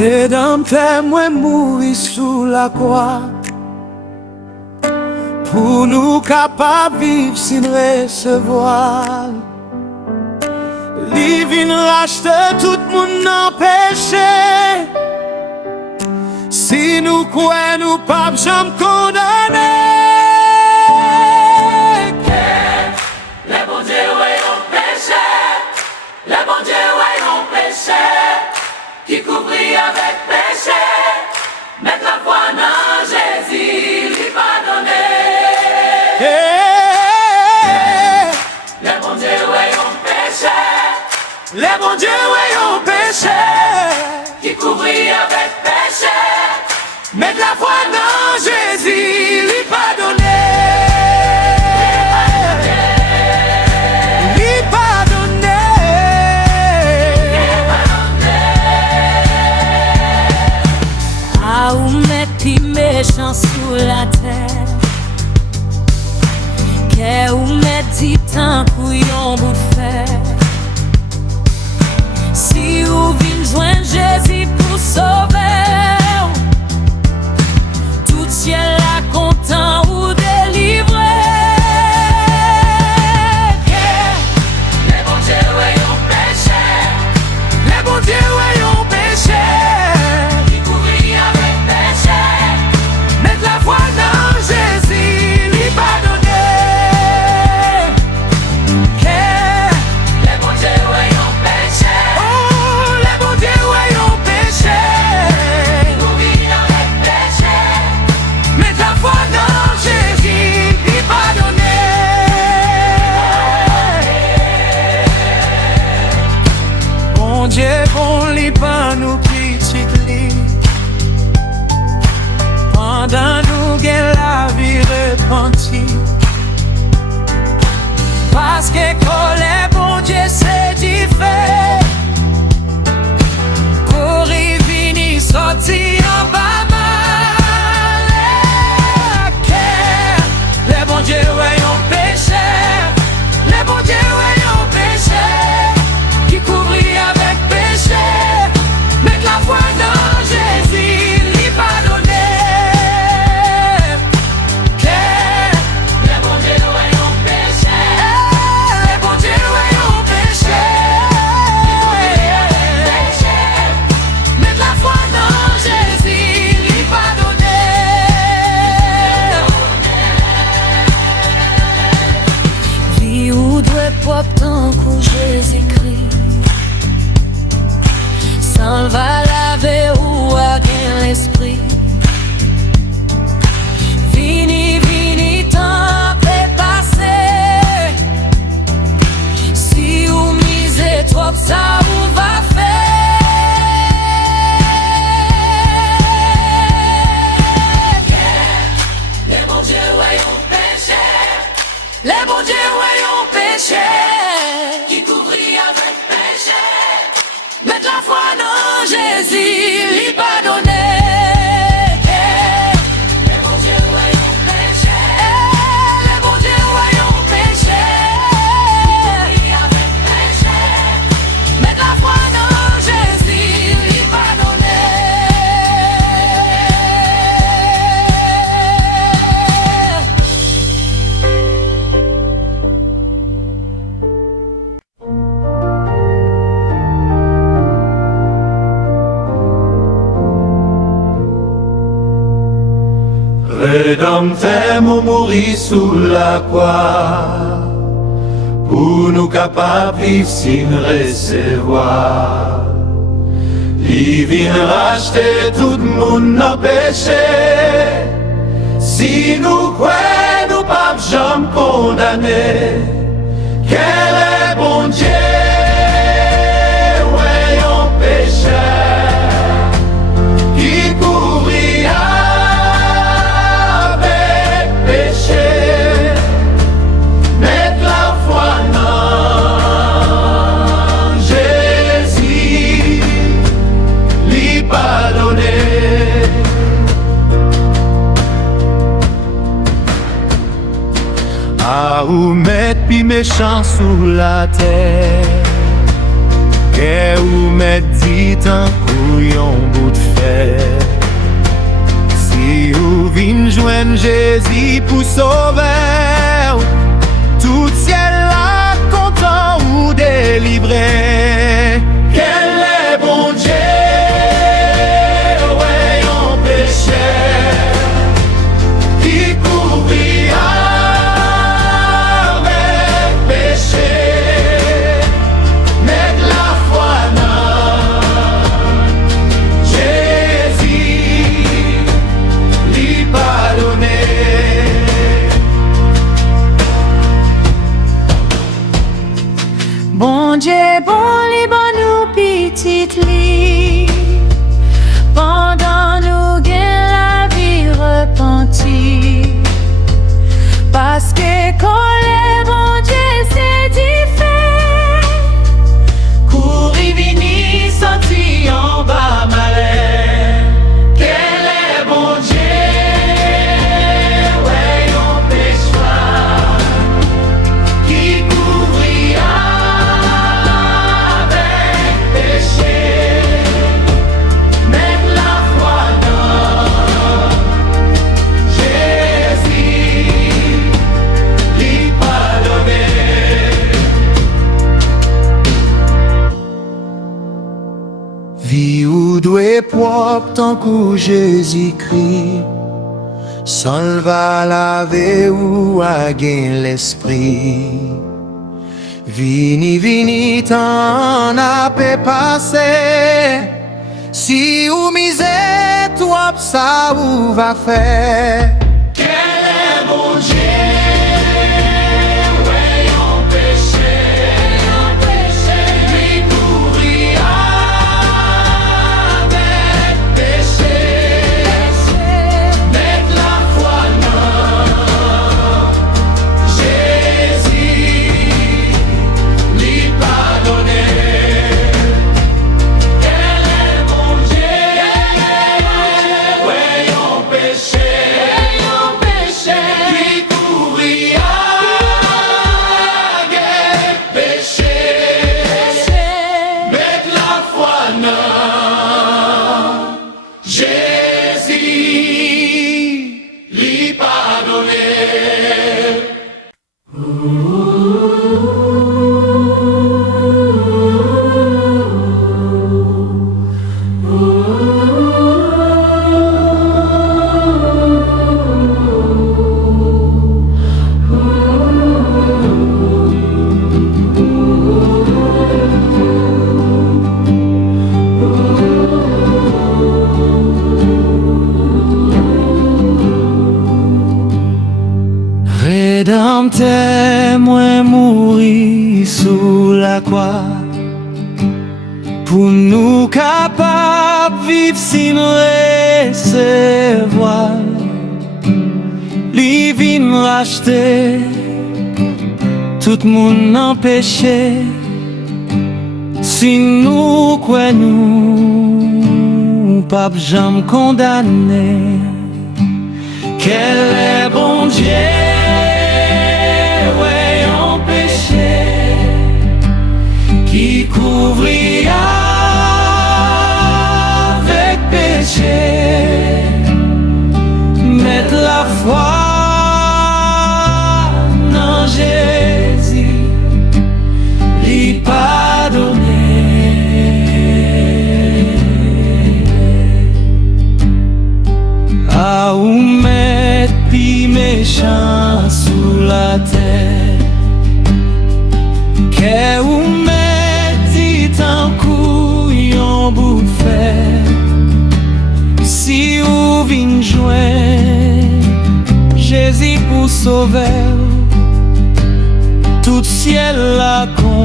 Rédempteur moi mourir sous la croix pour nous capables vivre sans recevoir. Li vin racheter tout moun nan péché. Si nous croyons nous pas jamais condamner. Les bons dieux ouais ont péché. Les bons dieux ouais ont péché. Qui couvrit avec péché. Mettre la foi dans Jésus, lui pardonner. Les bons dieux ouais ont péché. Les bons dieux ouais ont péché. Qui couvrit avec péché. Mettre la foi dans Jésus, lui pardonner. Lui pardonner. Ah, ou mettre pi méchant sous la terre. Qu'est ou mettre dit tant couillon bout de fer. Si ou vin joindre Jésus pour sauver, tout ciel là content ou délivré. Les bons dieux ouais ont péché. Les bons dieux ouais ont péché. Qui couvrit avec péché. Mettre la foi dans Jésus, lui pardonner. Les bons dieux ouais ont péché. Oh, les bons dieux ouais ont péché. Qui couvrit avec péché. Mettre la foi dans Jésus, lui pardonner. Bon Dieu, bon li pas nous critique li. Pendant nous gen la vie repentie. Parce que colère, bon Dieu, c'est différent. Pour y venir sortir en bas mal. Les bons dieux ouais ont péché. Les bons dieux ouais ont péché. Qui couvrit avec péché. Mettre la foi dans Jésus, lui pardonner. Les bons dieux ouais ont péché. Les bons dieux ouais ont péché. Mettre la foi dans Jésus, lui pardonner. Vie ou doit pop tant que Jésus-Christ. Sans va laver ou à gain l'esprit. Vini, vini, temps est passé. Si ou mise trop, ça ou va faire. Les bons dieux ouais ont péché. Les bons dieux ouais ont péché. Qui couvrit avec péché. Mettre la foi dans Jésus, lui pardonner. Les bons dieux ouais ont péché. Les bons dieux ouais ont péché. Qui avec péché. Mettre la foi dans Jésus, lui pardonner. Rédempteur mourir sous la croix pour nous capables vivre sans recevoir. Li vin racheter tout le monde dans péché. Si nous croyons nous pas jamais condamner. Quel est bon Dieu ouais on péché. Qui couvrit avec péché. Mettre la foi dans Jésus, lui pardonner. À ou mettre pi méchant sous la terre. que ou met dit un couillon bout de fer. Si ou vin joindre Jésus pour sauver, tout ciel là content ou délivré. Quel est bon Dieu, ouais, on péché, qui couvrit avec péché, mais de la foi dans Jésus, lui pardonner. Bon Dieu, bon li, bon nous petite li, pendant nous gain la vie repentie, parce que quand les bon Dieu c'est différent, Courir, vini, sorti en bas malais. Quel est bon Dieu, ouais, on péchoir, qui couvrit avec péché, même la foi dans Jésus, lui pardonner. Vie ou doué propre tant que Jésus-Christ, sans va laver ou à gain l'esprit. Vini, vini, t'en a pas passé. Si ou misé, toi ça ou va faire. Quel est bon Dieu, ouais, on péché, lui couvrit avec péché, mettre la foi dans Jésus, lui pardonner. Quel est mon Dieu, ouais, on péché, lui couvrit avec péché, mettre la foi dans Jésus, lui pardonner. Rédempteur, moi mourir sous la croix, pour nous capables vivre sin recevoir. Lui vient racheter tout monde en péché. Si nous quoi nous pas jamais condamné. Quel est bon Dieu, ouais, en péché, qui couvrit avec péché, mettre la foi dans Jésus, lui pardonner. À où mettre pi méchant sous la terre, que où mettre dit un couillon bout de fer. Si ou vin joindre Jésus pour sauver, tout ciel la content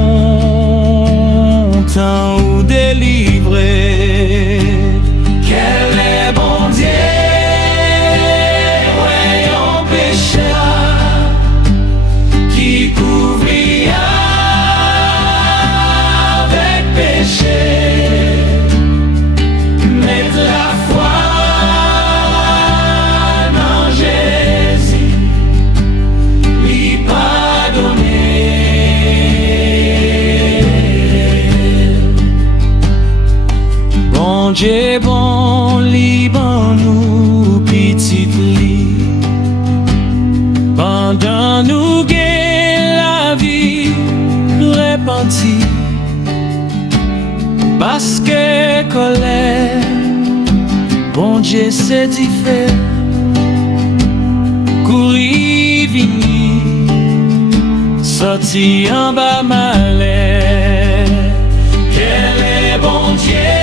ou délivré. Quel est bon Dieu, ouais, on pécheur, qui couvrit avec péché, mettre la foi dans Jésus, lui pardonner. Dieu bon li ban nous petit li pendant nous gain la vie repentie parce que colère bon Dieu c'est différent courir vini sorti en bas malais quel est bon Dieu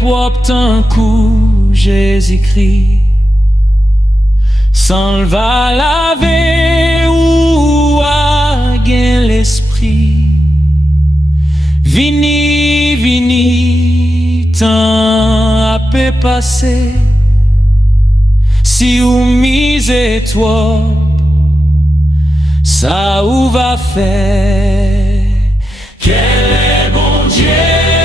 propre tant coup Jésus-Christ sans le va laver ou à gain l'esprit vini vini temps à peu passer si ou mise toi ça ou va faire quel est bon Dieu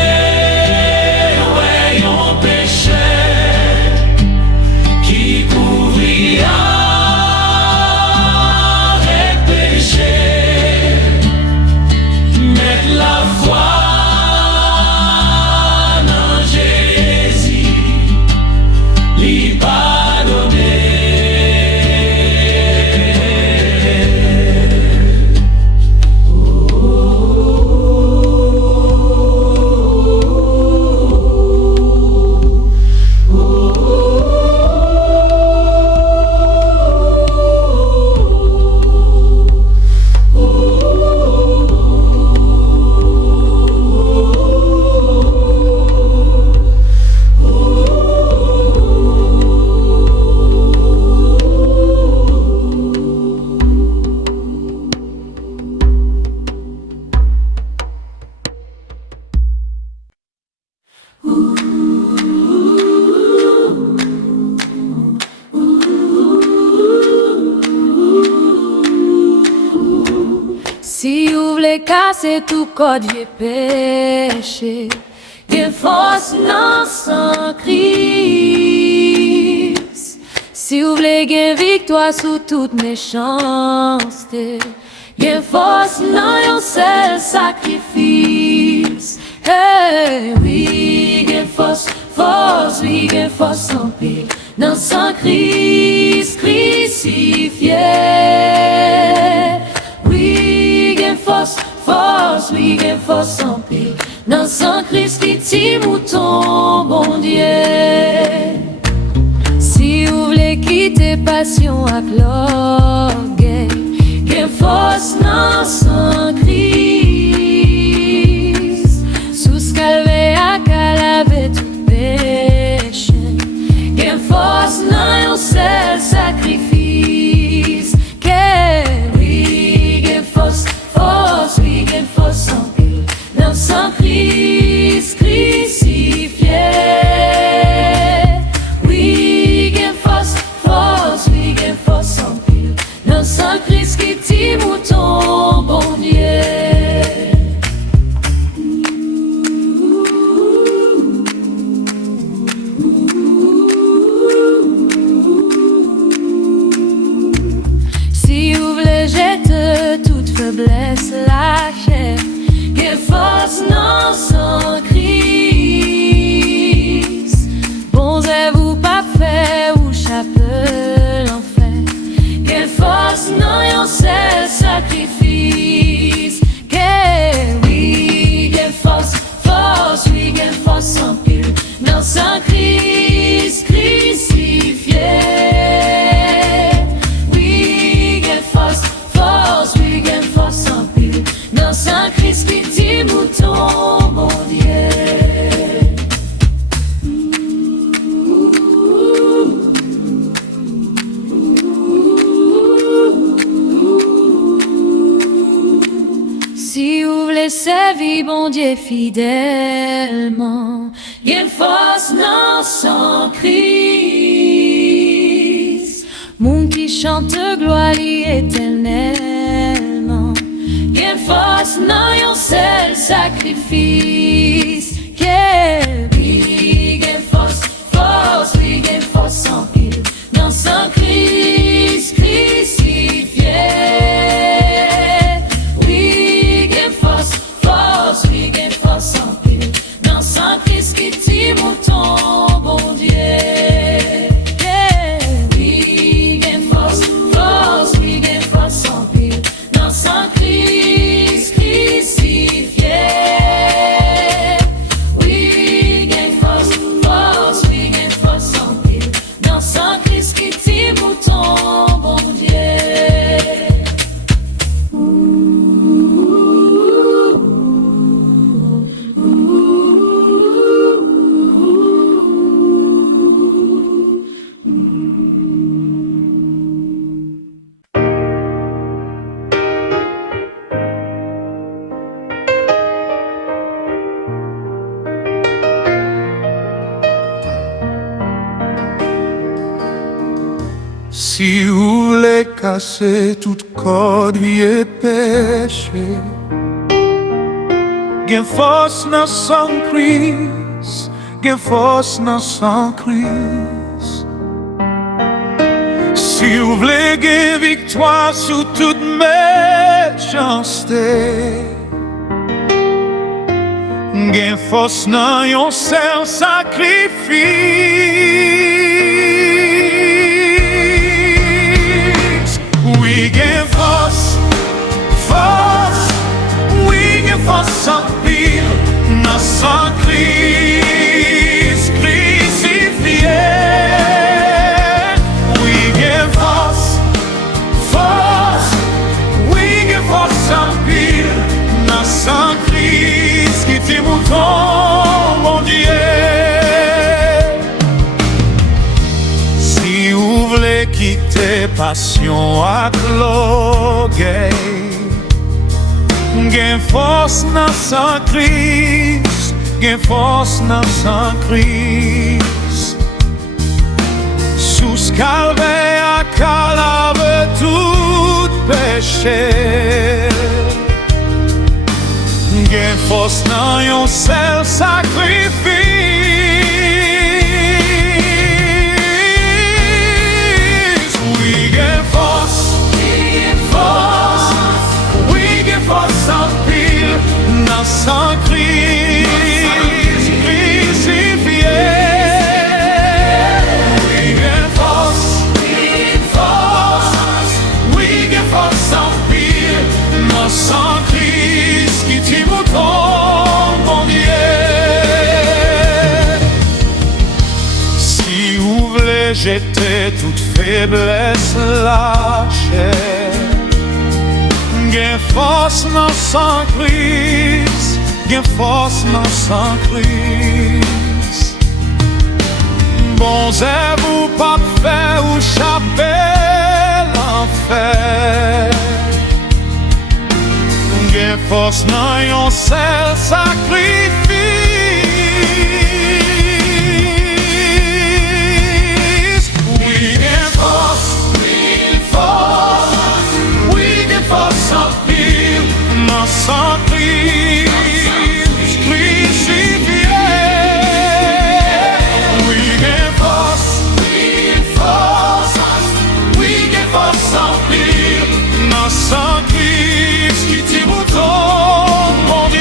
Si vous voulez casser tout code j'ai péché, que force non sans Christ. Si vous voulez gagner victoire sous toute méchanceté, que force non un seul sacrifice. Hey, oui, que force, oui, que force en paix, non sans Christ crucifié. Force, oui, que force en paix, dans son Christ qui mouton, bon Dieu. Si vous voulez quitter passion à l'orgueil, que force dans son Christ, sous ce calvaire à calaver tout péché, que force dans un seul sacrifice, que oui, que force, oui, que force en paix, dans son Christ crucifié. Oui, que force, oui, que force en paix, dans son Christ qui dit mouton, bon Dieu. Si vous voulez jeter toute faiblesse, la chair, que force non sans Christ. Bon, et vous pas fait ou chapeau l'enfer, que force non un seul sacrifice. Que oui, que force, oui, que force en pile, non sans Christ crucifié. Saint Christ qui dit mouton, bon Dieu. Si vous voulez servir bon Dieu fidèlement, Gen force nan sans Christ. Moun qui chante gloire li éternellement. Gen force nan yon seul sacrifice. Oui, gen force, oui, gen force sans pile. Nan sans Christ, crucifié. Oui, gen force, oui, gen force sans pile. Nan sans Christ qui tire mouton, bon Dieu. Oui, gen force, oui, gen force sans pile. Nan sans Christ, crucifié. Oui, gen force, oui, gen force sans pile. Nan sans Christ qui tire mouton, bon Dieu. Si vous voulez casser toute corde et péché, gen force dans son Christ, gen force dans son Christ. Si vous voulez gen victoire sur toute méchanceté, gen force dans yon seul sacrifice. Oui, gen force, oui, gen force sans pile, dans son Christ crucifié. Oui, gen force, oui, gen force sans pile, dans son Christ qui tire mouton, mon Dieu. Si vous voulez quitter passion à l'orgueil, gen force dans son Christ, gen force dans son Christ. Sous calvaire à calave tout péché, gen force dans yon seul sacrifice. Oui, gen force, oui, gen force sans pile, dans son Christ crucifié. Oui, gen force, oui, gen force sans pile, dans son Christ qui tire mouton, mon Dieu. Si vous voulez jeter toute faiblesse lâchée, gen force dans son Christ, gen force dans son Christ. Bon Dieu, vous pas faire ou chapper l'enfer. Gen force dans yon seul sacrifice. Oui, gen force, oui, gen force sans pile, dans son Christ crucifié. Oui, gen force, oui, gen force sans pile, dans son Christ qui tire mouton, mon Dieu.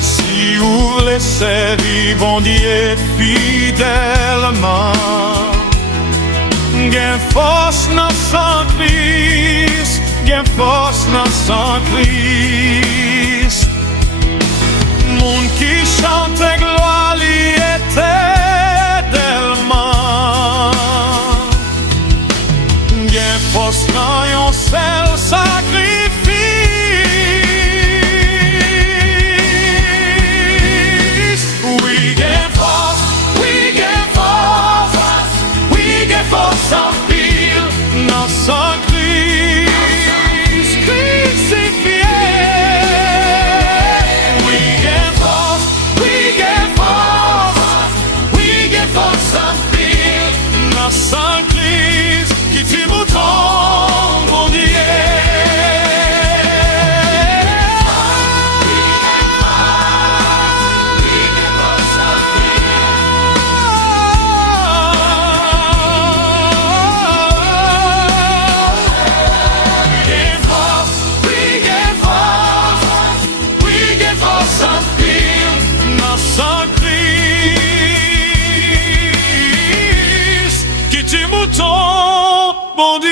Si vous voulez servir bon Dieu fidèlement, gen force dans son Christ, gen force dans son Christ. Moun qui chante gloire li éternellement, gen force dans yon seul sacrifice. Oui, gen force, oui, gen force, oui, gen force sans pile, dans son Christ crucifié. Oui, bon Dieu.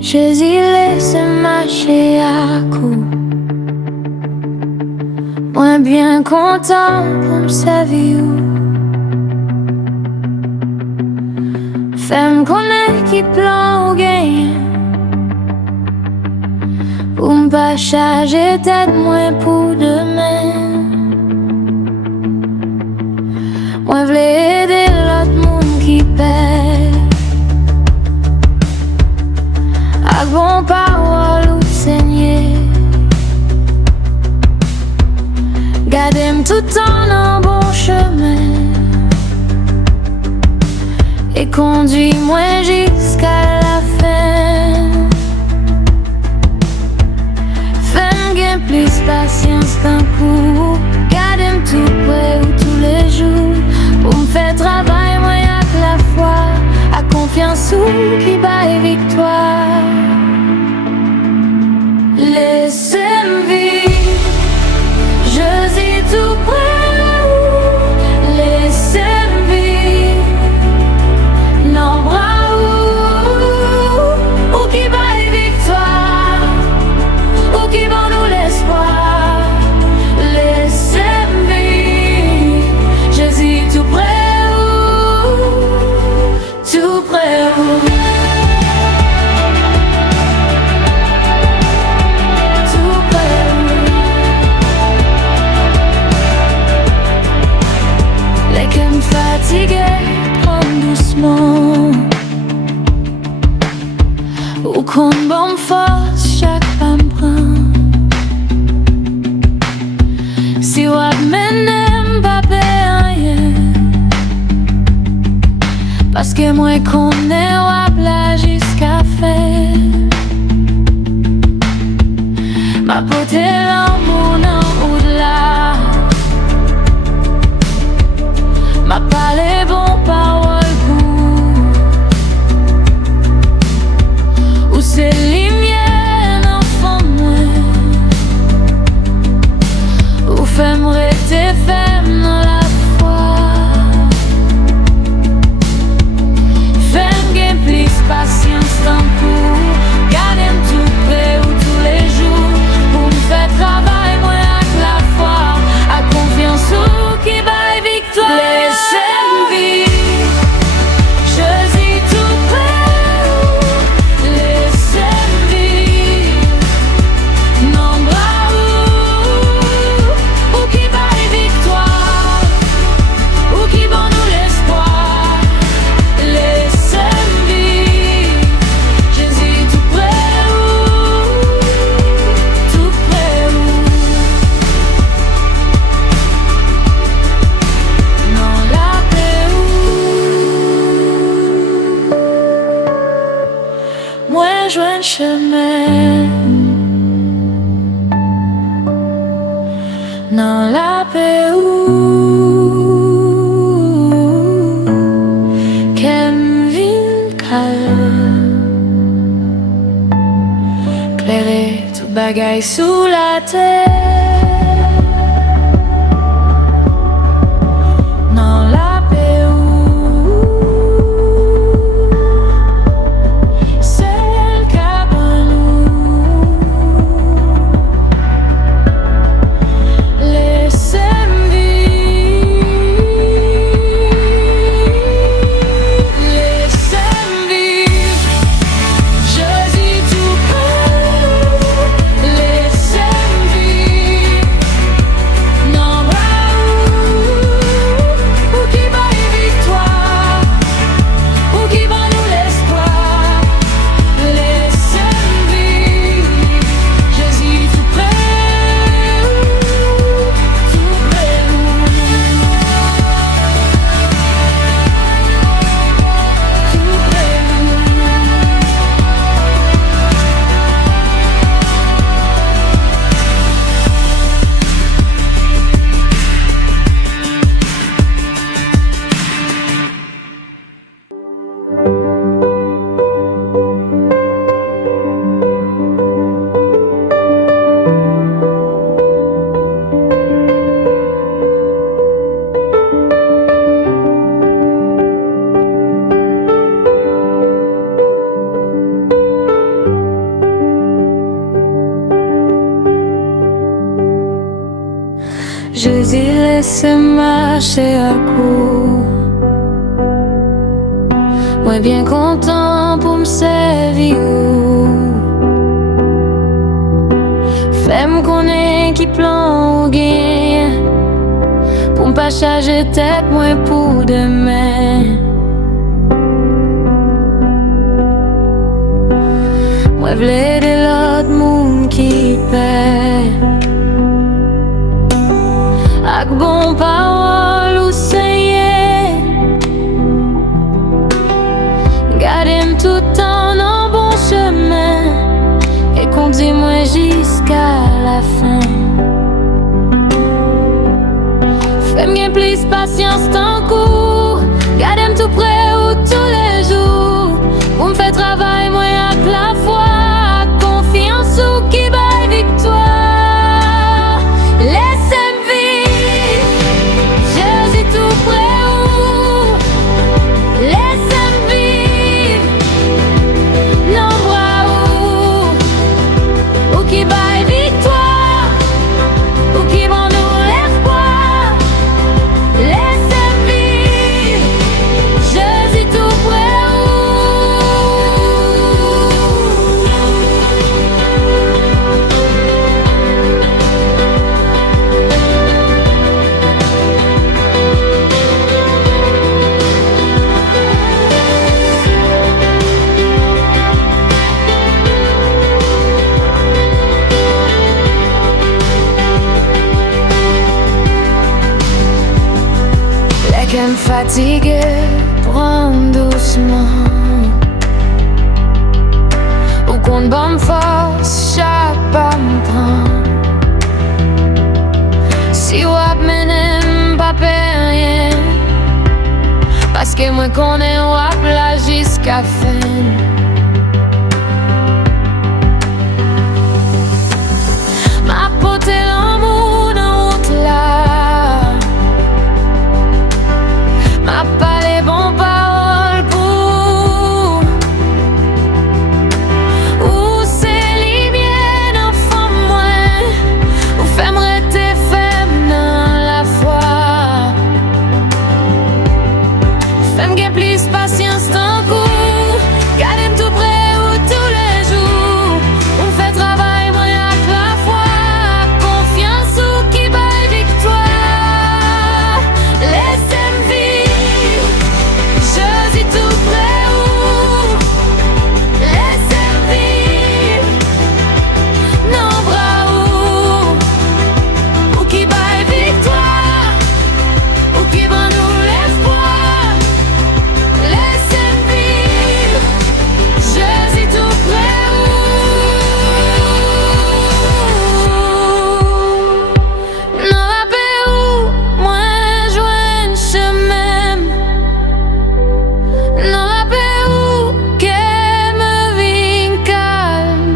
Jésus laisse marcher à coup. Moi bien content pour me servir. Femme connaît qui plan ou gagne. Pour me pas charger tête moins pour demain. Moi v'lais aider l'autre monde qui perd. Ak bon parole ou Seigneur. Gardez-moi tout en un bon chemin. Et conduis-moi jusqu'à la fin. Fais-moi gain plus patience qu'un coup. Gardez-moi tout près ou tous les jours. Pour me faire travailler moi avec la foi. A confiance ou qui baille victoire. Laissez-moi vivre, je suis tout près. Laissez-moi vivre, non bras ou qui baille victoire, ou qui vend nous l'espoir. Laissez-moi vivre, je suis tout près, tout près. Fatigué, prends doucement. Ou qu'on bombe force chaque pas me prend. Si wap menem pas rien. Parce que moi connais wap là jusqu'à faire. Ma beauté l'amour non au-delà. Ma parole bon parole goût. Ou c'est lumière en fond moi. Ou fais-moi rester ferme dans la foi. Fais-moi gain plus patience tant pour. Gardez-moi tout près ou tous les jours. Pour me faire travailler moi avec la foi. A confiance ou qui baille victoire. Laissez-moi vivre, je suis tout près. Laissez-moi vivre, non bras ou qui baille victoire, ou qui vend nous l'espoir. Laissez-moi vivre, je suis tout près, tout près. Non la paix moi joins le chemin. Non la paix qu'elle vient calme. Clairer tout bagaille sous la terre. Laissez-moi vivre, Jésus laisse marcher à coup. Moi bien content pour me servir. Fais-moi connaître qui plan ou gain pour me pas charger tête moi pour demain. Moi v'lais de l'autre monde qui paie ak bon parole ou seye. Gardez-moi tout le temps dans bon chemin et conduis-moi jusqu'à la fin. Fais-moi plus patience tant court. Gardez-moi tout près ou tous les jours pour me faire travailler moi avec la foi. Confiance ou qui baille victoire. Laissez-moi vivre, Jésus tout près ou. Laissez-moi vivre, non bras ou qui baille victoire, ou qui vend nous l'espoir. Laissez-moi vivre, Jésus tout près ou. Les qu'elle me fatigue, prends doucement. Ou qu'on ne bombe force, chaque pas me prend. Si wap menem pas perd rien, parce que moi connais wap là jusqu'à fin. Ma pote l'amour dans route là. M'a pas les bonnes paroles pour. Ou c'est les miennes enfant moi. Ou fais-moi tes femmes dans la foi. Fais-moi plus patience tant coup. Gardez-moi tout près ou tous les jours. On fait travail moi avec la foi. Confiance ou qui baille victoire. Laissez-moi vivre, Jésus tout près ou. Laissez-moi vivre, non bras ou qui baille victoire, ou qui vend nous l'espoir. Laissez-moi vivre, Jésus tout près ou. Non rappel ou moi joindre chemin. Non rappel ou qu'elle me vient calme.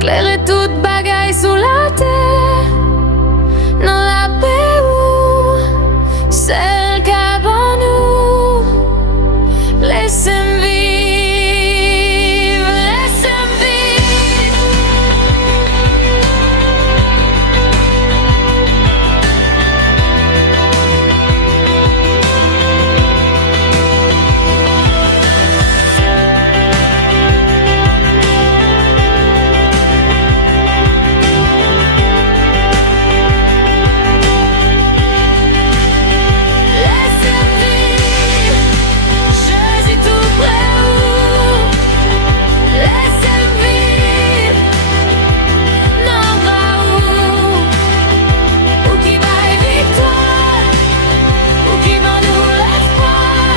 Clairer toute bagaille sous la terre. Non rappel ou celle qu'avant nous. Laissez-moi vivre, laissez-moi vivre. Laissez-moi vivre, Jésus tout près ou. Laissez-moi vivre, non bras ou qui baille victoire, ou qui vend nous l'espoir.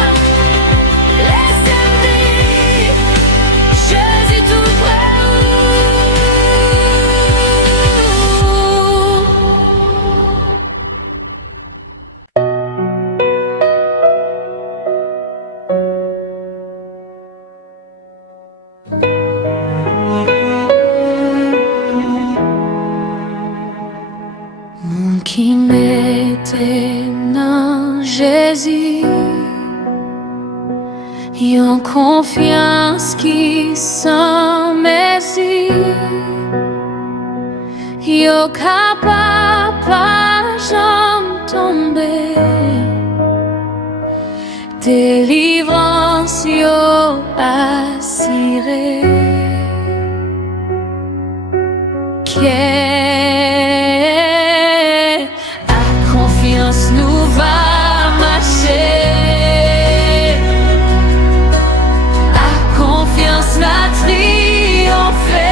Laissez-moi vivre, Jésus tout près ou. Mon qui mettait dans Jésus, yon confiance qui sans mesure, yo capable pas jamais tomber. Délivrance yo assurée. À confiance nous va marcher. À confiance la triompher.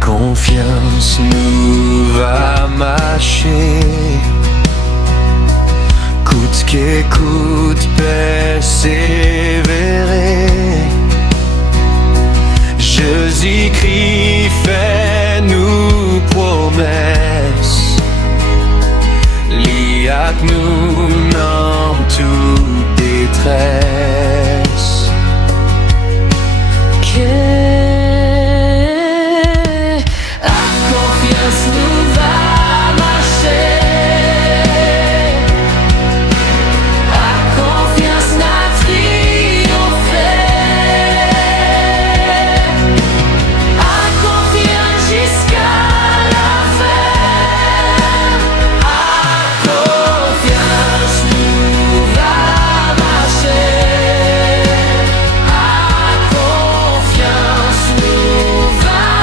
Confiance nous va marcher, coûte que coûte persévérer. Jésus-Christ fait nous promesses, lié à nous dans toute détresse. Nous va marcher. À confiance n'a triomphé. À confiance jusqu'à la fin. À confiance nous va marcher. À confiance nous va marcher.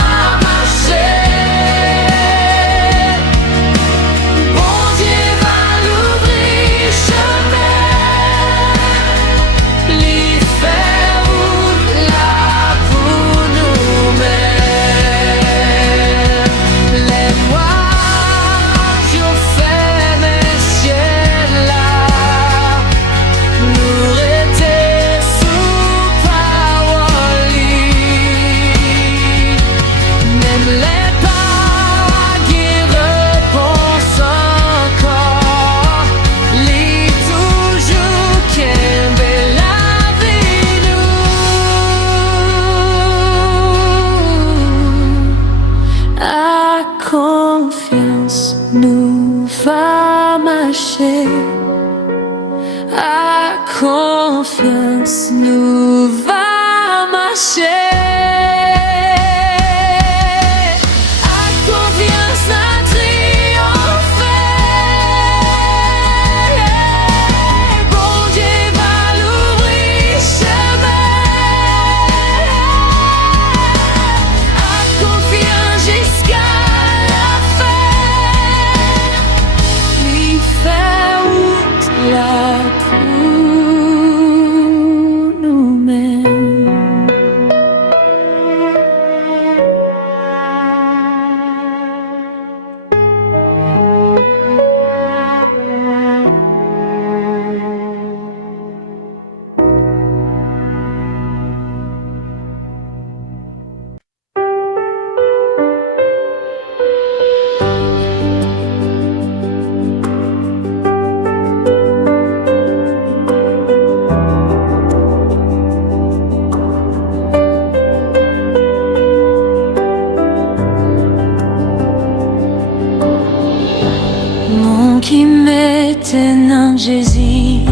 Confiance nous va marcher. À confiance nous va marcher. À confiance n'a triomphé. Bon Dieu va l'ouvrir chemin. À confiance jusqu'à là pour nous-mêmes. Mon qui m'était en Jésus,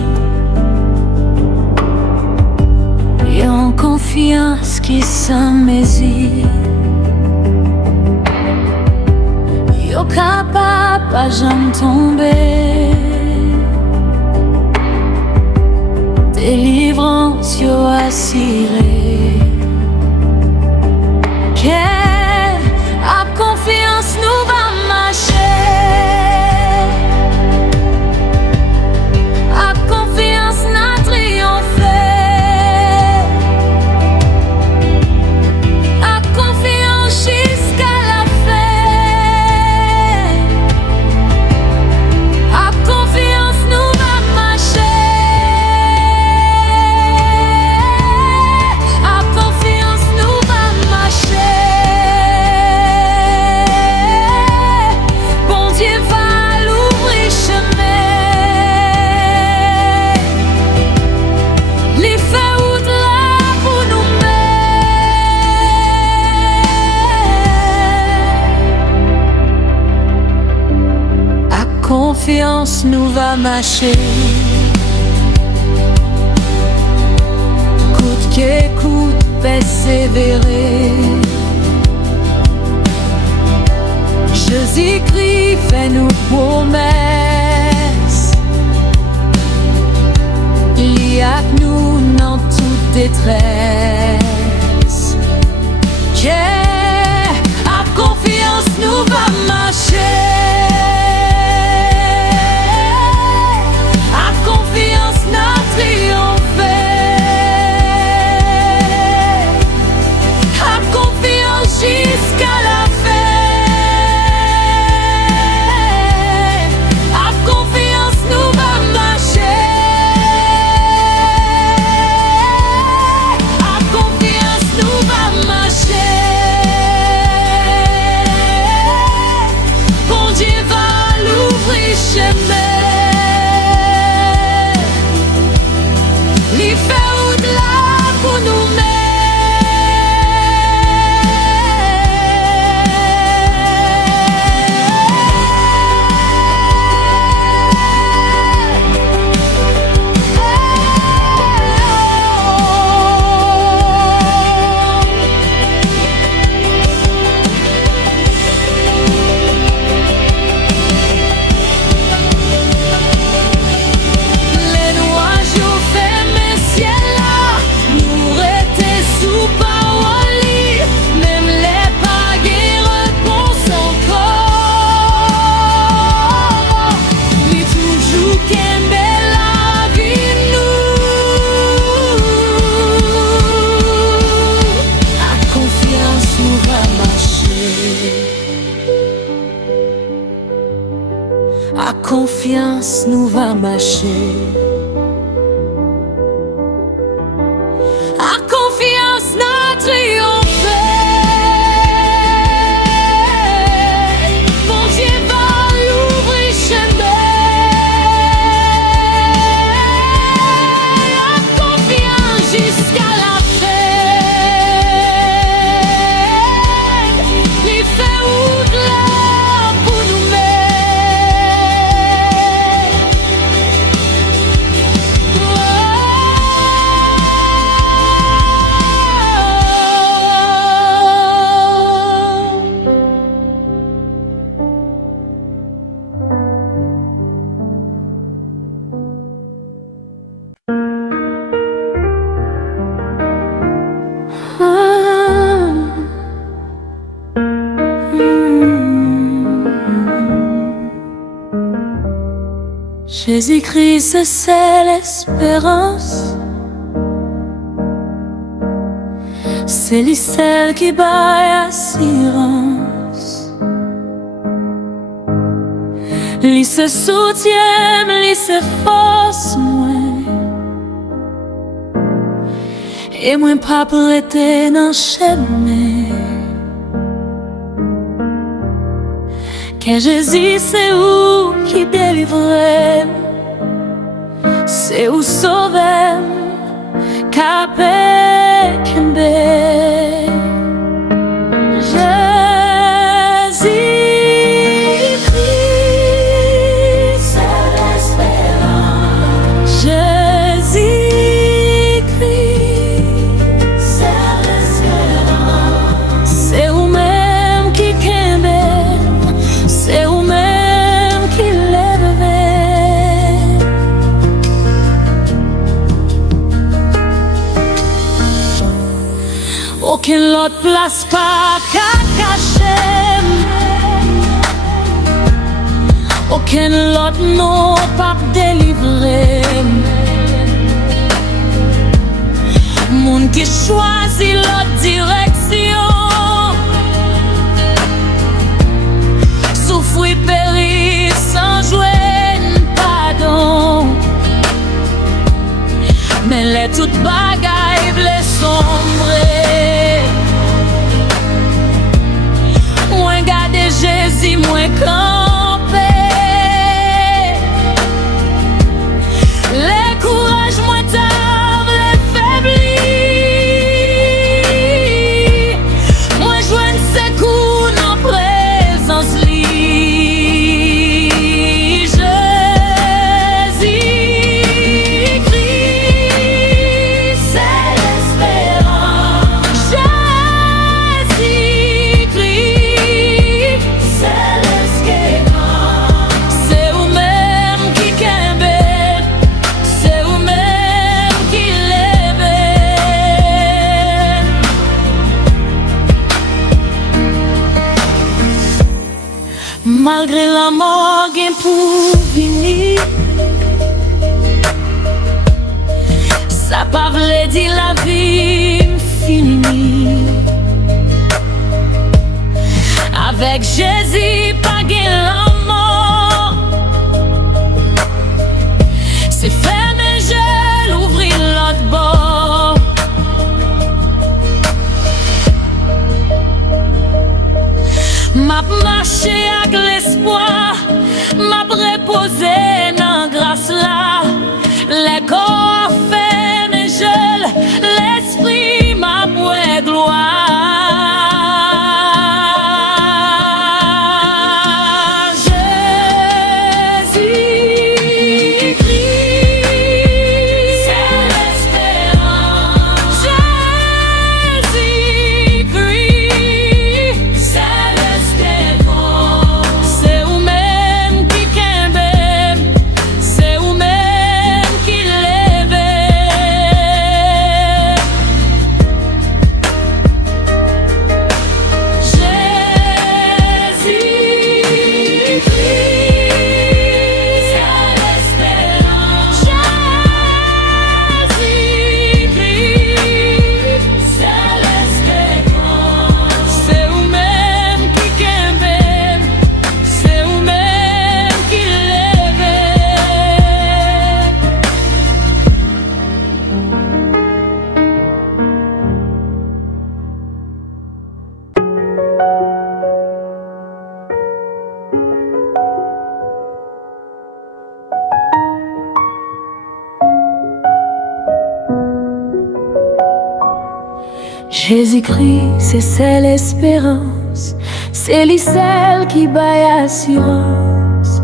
et en confiance qui sans mesure, yo capable à jamais tomber. Délivrance yo assurée. À confiance nous va marcher. À confiance n'a triomphé. À confiance jusqu'à la fin. À confiance nous va marcher. À confiance nous va marcher. Coûte qu'écoute, persévérer. Jésus-Christ fait nous promesses. Il y a que nous dans toute détresse. Yeah, à confiance nous va marcher. À confiance nous triompher. À confiance jusqu'à la fin. À confiance nous va marcher. À confiance nous va marcher. Bon Dieu va l'ouvrir chemin. Il fait au-delà pour nous mettre. Les nuages ont fermé ciel là, nous rester sous parole, même les paguets réponse encore. Mais toujours qu'un bel avis nous. À confiance nous va marcher. À confiance nous va marcher. À confiance nous triompher. Bon Dieu va l'ouvrir chemin. À confiance jusqu'à la fin. Il fait au-delà pour nous mettre. Jésus-Christ, c'est l'espérance. C'est lui celle qui baille assurance. Lui se soutient, lui se force moi. Et moi pas prêter dans le chemin. Que Jésus c'est où qui délivre, c'est où sauver, capé kembe. Jésus-Christ, c'est l'espérance. Jésus-Christ, c'est l'espérance. C'est vous-même qui kembe. C'est vous-même qui lève. Aucune autre place pas qu'à cacher. Aucun autre nom pas délivrer. Monde qui choisit l'autre direction. Souffrir, périr sans jouer pardon. Mais les toutes bagailles blessées sombrer. Moins garder Jésus, moins camper. Les courages moins tard, les faiblis. Moins joindre ses coups en présence li. malgré la mort gen pour venir. Ça pas vle dire la vie finie. Avec Jésus pas gen la mort. C'est fermé, je l'ouvrir l'autre bord. M'a marché avec l'espoir, m'a reposé dans grâce là. Les corps fait mes gel, l'esprit m'a boué gloire. Jésus-Christ, c'est l'espérance, c'est lui celle qui baille assurance.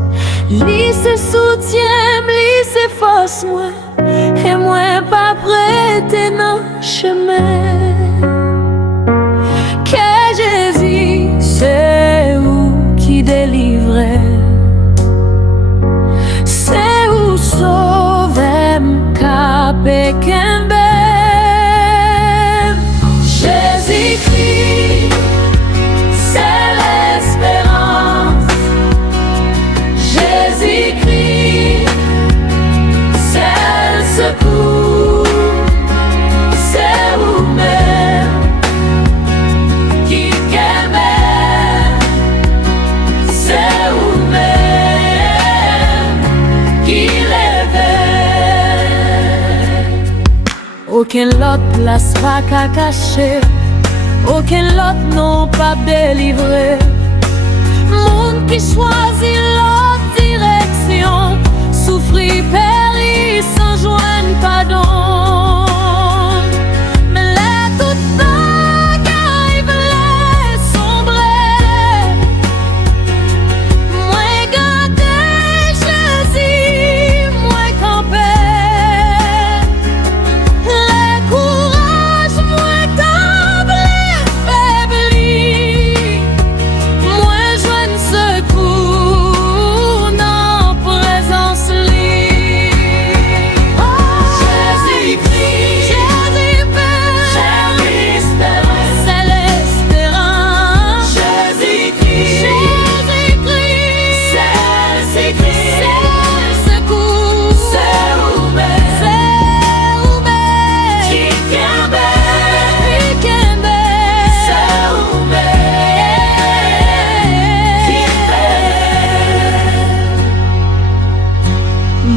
Lui se soutient, lui se force moi, et moi pas prêté dans chemin. Que Jésus, c'est où qui délivrait, c'est où sauver m'capé qu'un Jésus-Christ, c'est l'espérance. Jésus-Christ, c'est le secours. C'est vous-même qui aimez. C'est vous-même qui lève. Aucun autre place pas qu'à cacher. Aucun autre non pas délivré. Monde qui choisit l'autre direction, souffrit, périt sans joindre pardon. Mais là tout bagaille voulait sombrer. Moi garder Jésus, moi camper. Le courage, moi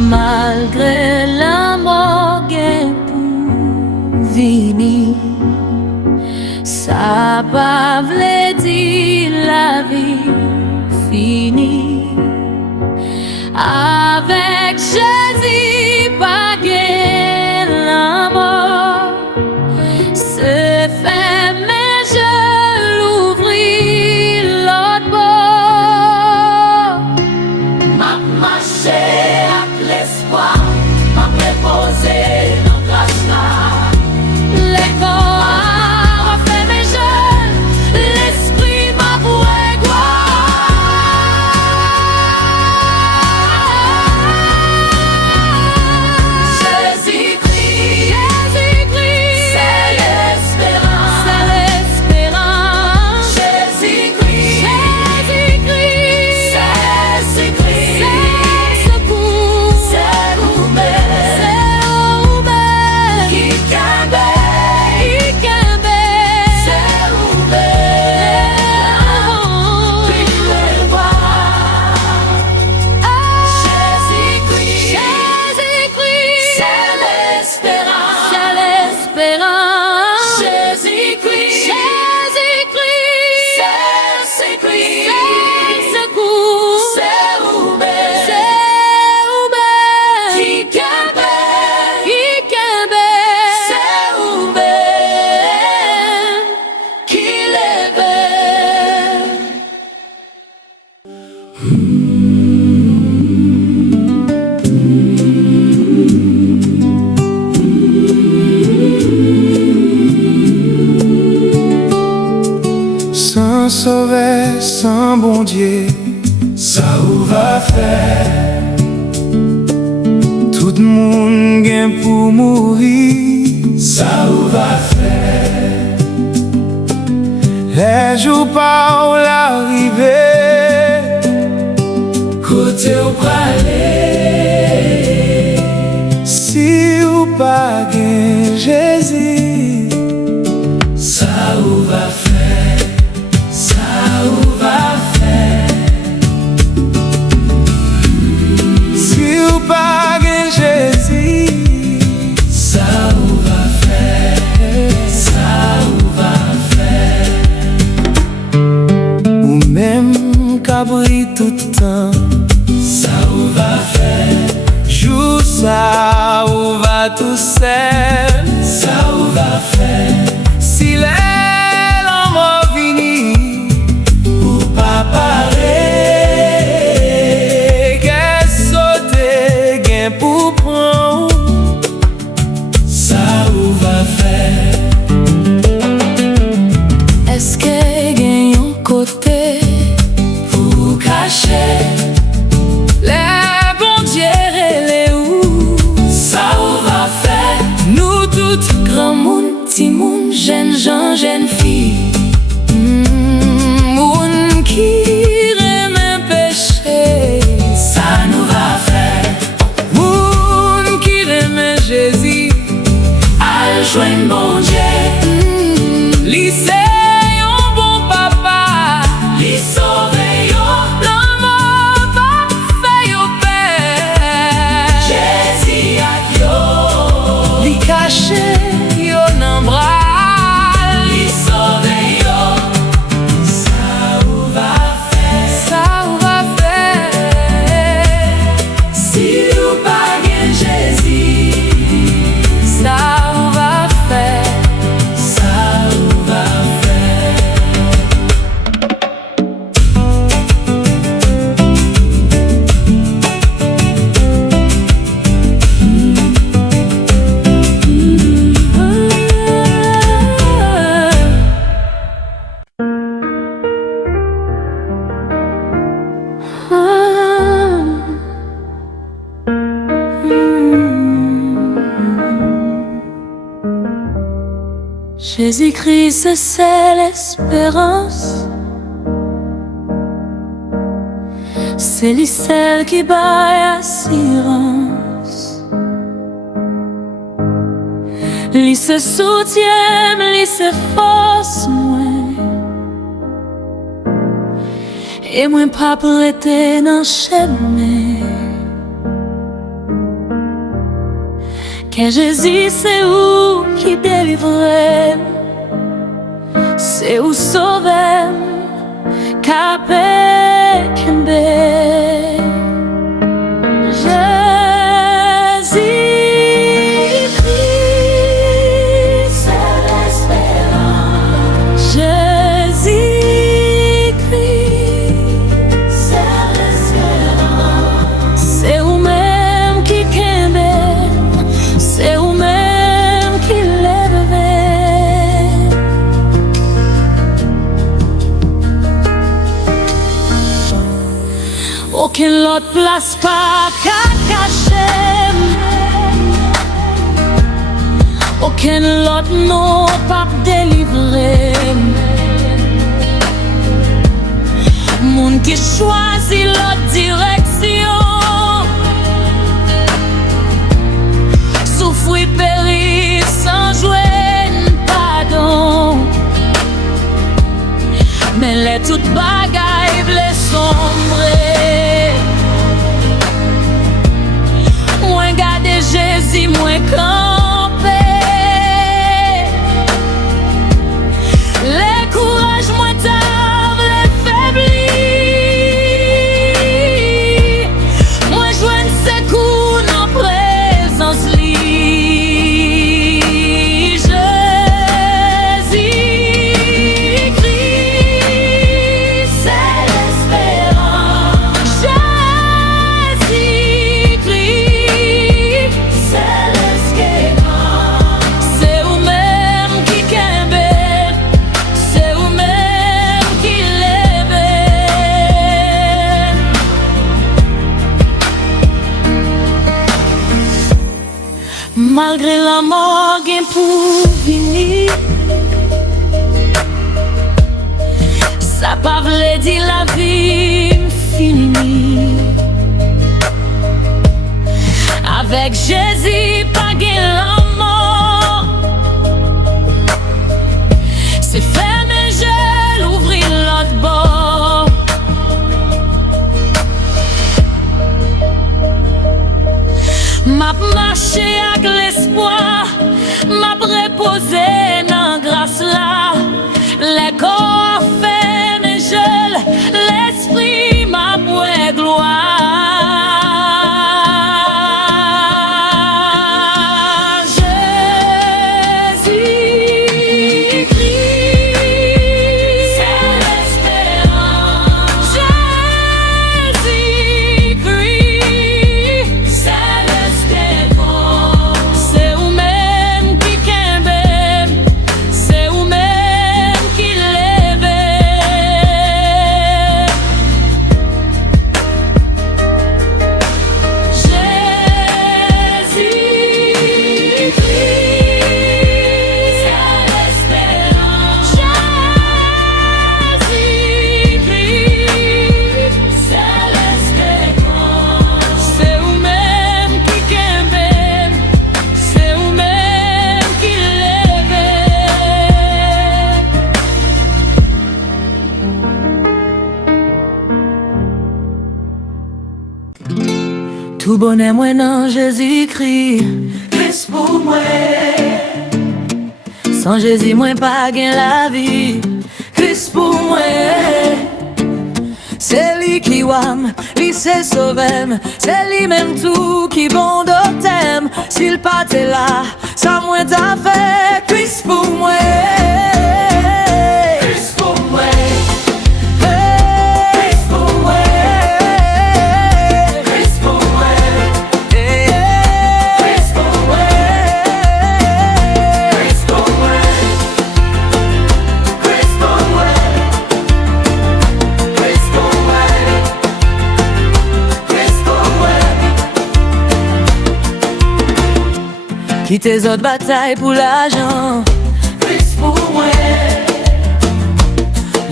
malgré la mort pour venir, ça pas vle dire la vie finie. Avec Jésus pas gain la mort, se fait mais je l'ouvris l'autre bord. M'a marché l'espoir m'a préposé dans grâce là. Les corps ont fait mes jeunes, l'esprit m'a voué gloire. sauver sans bon Dieu. Ça ou va faire? Tout le monde gain pour mourir. Ça ou va faire? Les jours pas l'arrivée. Côté ou pralé, Si ou pas gain Jésus. ça ou va faire? Ça ou va faire? Si ou pas gain Jésus. Ça ou va faire? Ça ou va faire? Ou même cabri tout le temps. Ça ou va faire? Joue ça ou va tout seul. Ça ou va faire? Si l'homme vini Ou pas parler? qu'elle saute gain pour prendre. Ça ou va faire? Est-ce que gagne un côté Pour cacher? les bons dieux les où Ça ou va faire? nous toutes grand monde, petit monde, jeunes gens, jeunes filles, monde qui aime péché, Ça nous va faire? monde qui aime Jésus, Al joindre bon Dieu, lycée un bon papa, li sauve yo, l'amour pas fait au père, Jésus ak yo, li caché yo nan bras, li sauve yo. Ça ou va faire? ça ou va faire, Si ou pas gen Jésus, ça ou va faire. ça ou va faire? Jésus-Christ, c'est l'espérance. C'est lui celle qui baille assurance. Lui se soutient, lui se force moi. Et moi pas prêter dans chemin. Que Jésus c'est où qui délivre, c'est où sauver, capé kembe. Jésus-Christ, c'est l'espérance. Jésus-Christ, c'est l'espérance. C'est où-même qui kembe. C'est vous-même qui l'élevez. Aucune autre place pas qu'à cacher. Aucun autre nom pas délivrer. Monde qui choisit l'autre direction. Souffrir, périr sans jouer pardon. Mais les toutes bagailles les sombrer. Moins garder Jésus, moins camper. Les courages, moins tard, les faiblis. Moins joindre ses coups en présence li. Jésus-Christ, Malgré la mort gen pour venir, ça pas vle di la vie fini. Avec Jésus pas gen la mort, c'est fermer je l'ouvrir l'autre bord. M'a marché avec l'espoir, m'a reposé dans grâce là. Les corps fait mes gel, l'esprit m'a boué gloire. Tout bonheur moi dans Jésus-Christ, Christ pour moi. Sans Jésus moi pas gain la vie, Christ pour moi. C'est lui qui wam, lui c'est sauvem, c'est lui même tout qui bon d'otem. S'il pas t'es là, ça moins t'a fait, Christ pour moi. Christ pour moi. Quitte tes autres batailles pour l'argent, Christ pour moi.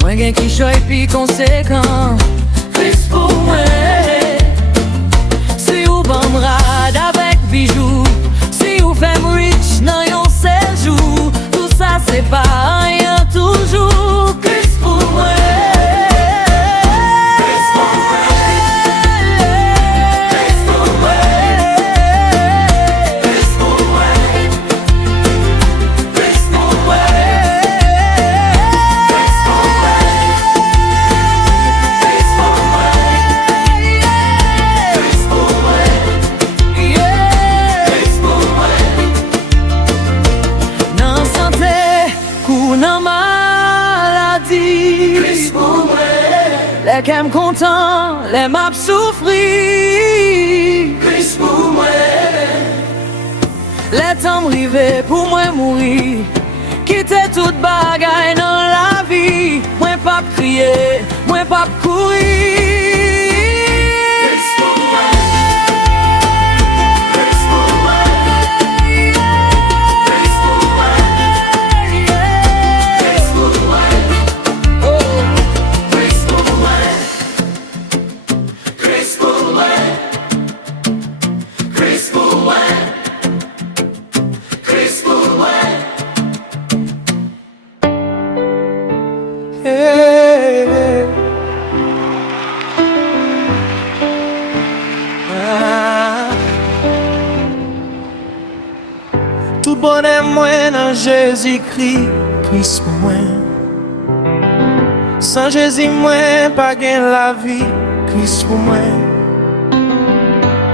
Moi gen qui choy puis conséquent, Christ pour moi. Si ou bamrad avec bijoux, si ou femme rich nan yon seul jour, tout ça c'est pas rien toujours, Christ pour moi. Les qui m'aiment content, les m'ap souffri, Christ pour moi. Les temps m'rivé pour moi mourir, quitter toute bagaille dans la vie. Moi pas crier, moi pas courir. Tout bonheur moi dans Jésus-Christ, Christ pour moi. Sans Jésus moi pas gain la vie, Christ pour moi.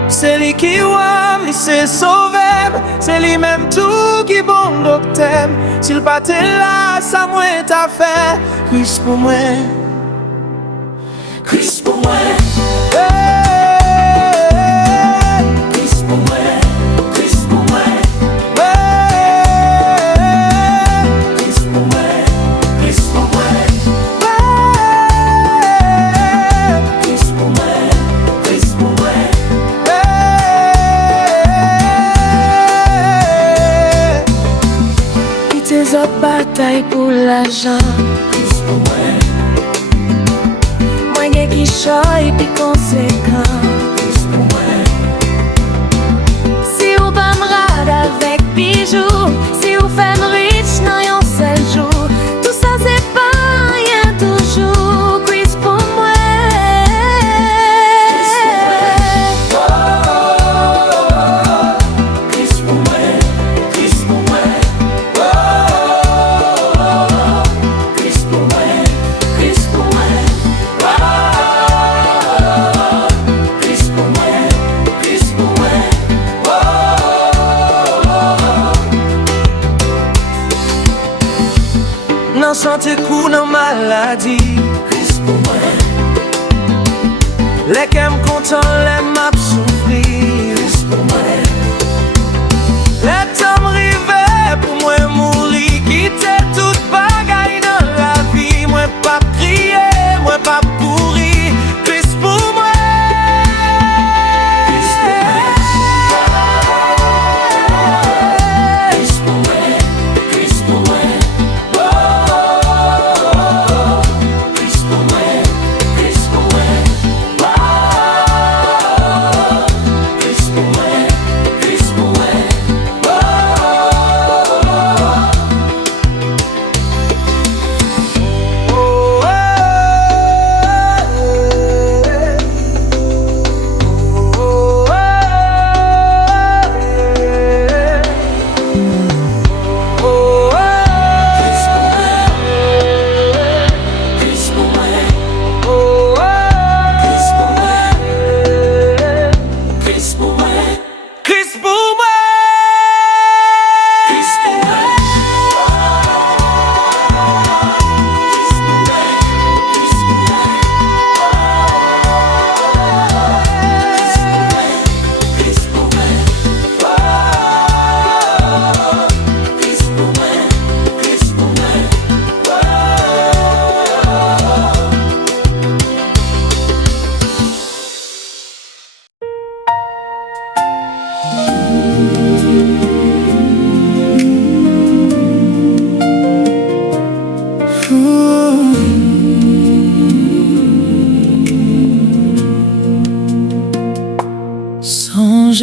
C'est lui qui wam, lui c'est sauvem, c'est lui même tout qui bon docteur. S'il pas t'es là, ça moi t'a fait, Christ pour moi. Christ pour moi. Christ pour moi. Christ pour moi. Christ pour moi. Christ pour moi. Christ pour moi. Christ pour moi. travaille pour l'argent. Moi gen qui choy puis conséquent. Si ou pas m'rad avec bijoux, si ou fait rich dans yon seul jour, tout ça c'est pas rien toujours. Chris pour moi. Nan santé kou nan maladi, Chris pou mwen. Lè kem kontan, lè map soufri, Chris pou mwen. Lè tam rive pou mwen mouri, kite tout bagay nan la vi. Mwen pa kriye, mwen pa pouri, Chris pou mwen.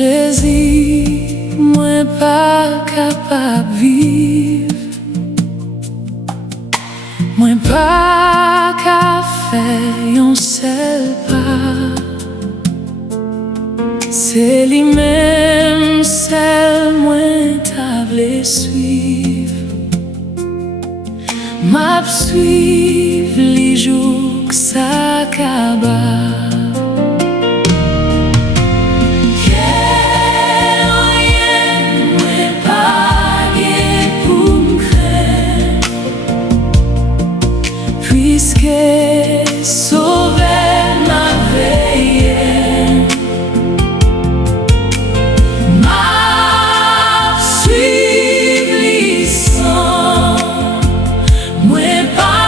Songez-y, moi pas capable vivre, moi pas qu'à faire un seul pas. C'est lui-même seul moi t'a vle suivre, m'a suivre les jours que ça acaba. Puisque sauver ma veille, m'a suivi sans, moi pas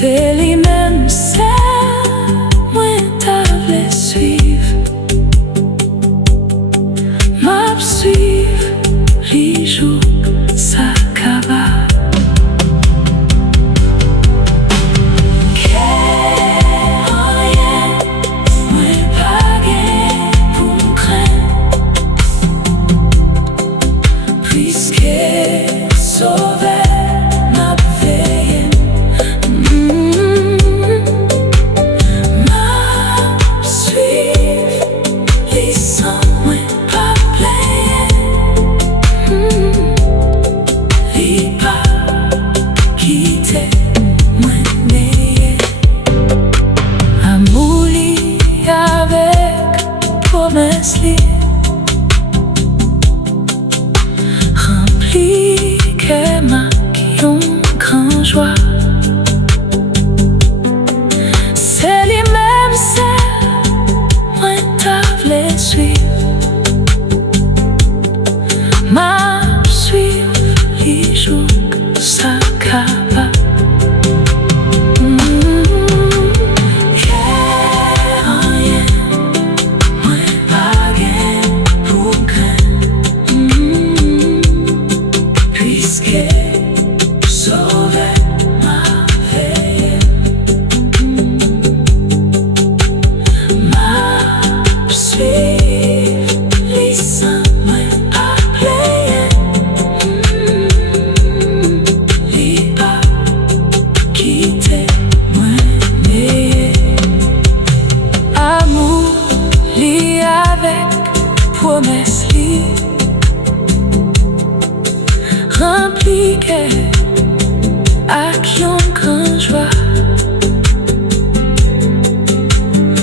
c'est lui-même, c'est moi t'avais suivre, m'a suivre, les jours ça cava. Rempli que ma guillon grand joie. C'est lui-même, c'est moi t'avais suivre, m'a suivre les jours ça cava. Promesse li rempli que avec yon grand joie.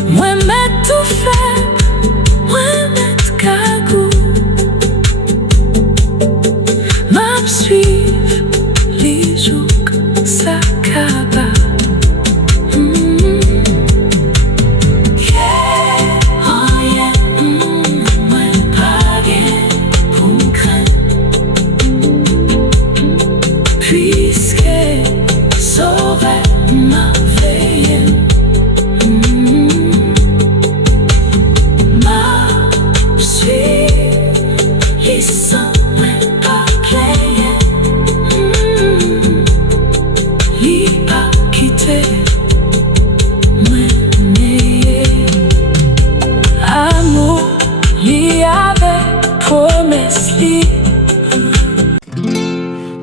Moi mettre tout fait, moi mettre kagou, m'a suivre les jours ça cava.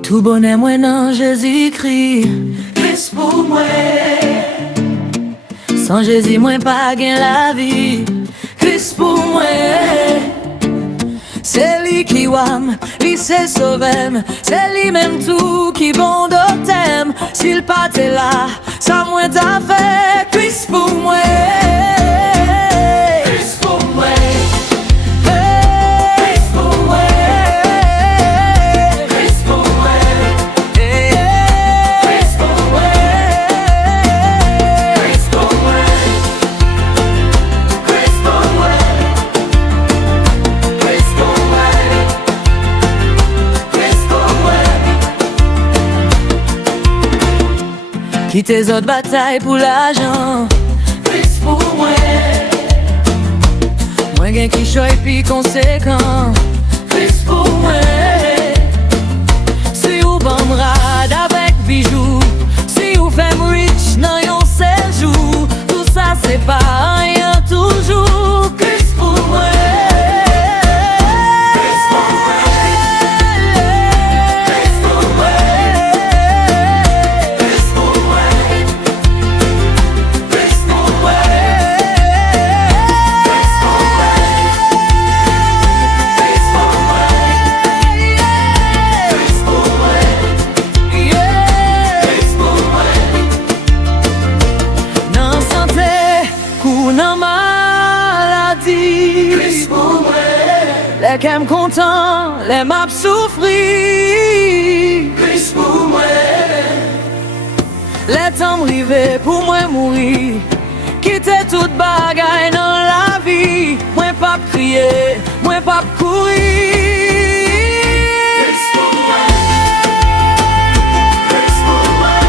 Tout bonheur moi dans Jésus-Christ, Christ pour moi. Sans Jésus moi pas gain la vie, Christ pour moi. C'est lui qui wam, lui c'est sauvem, c'est lui même tout qui bon d'otem. S'il pas t'es là, ça moi t'a fait, Christ pour moi. Christ pour moi. Qui tes autres batailles pour l'argent, Christ pour moi. Moi gain qui choy puis conséquent, Christ pour moi. Si vous bamrade avec bijoux, si vous faites rich dans yon séjour, tout ça c'est pas rien toujours, Christ pour moi. Les qu'aime content, les m'a souffri, Christ pour moi. Les temps m'rivé pour moi mourir, quitter toute bagaille dans la vie. Moi pas crier, moi pas courir. Christ pour moi, Christ pour moi,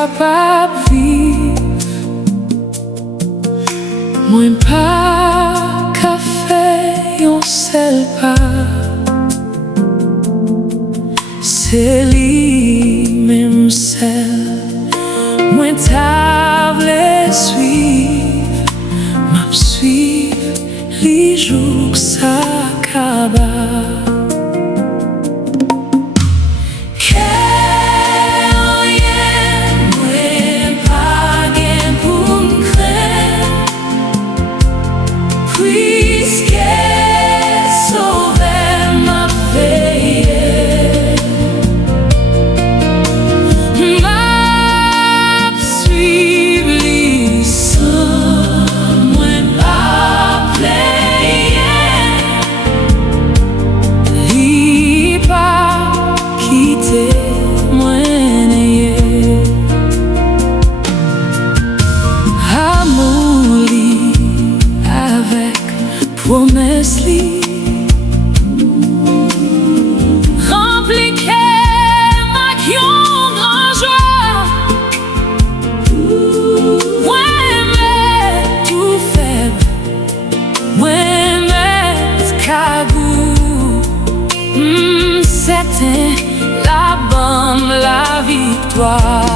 capable vivre. Moi pas qu'à faire un seul pas. C'est lui-même seul. Moi t'as voulu suivre, m'a suivre les jours s'acabent. Promesse li rempli qu'elle m'a qui en grand joie. Ouais mais tout faible, ouais mais cagou. C'était la bonne, la victoire.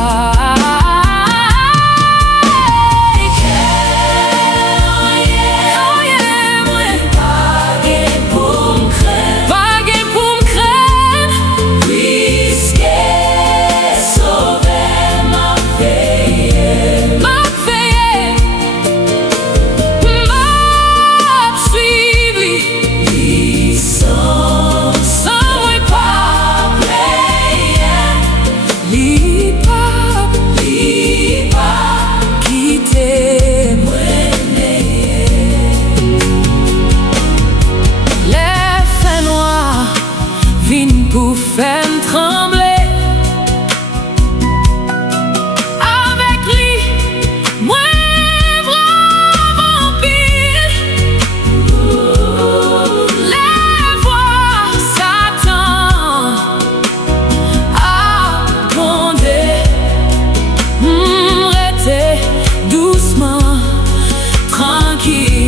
Pour faire trembler avec lui, moi vrai vampire. Les voix Satan attendez, restez doucement tranquille.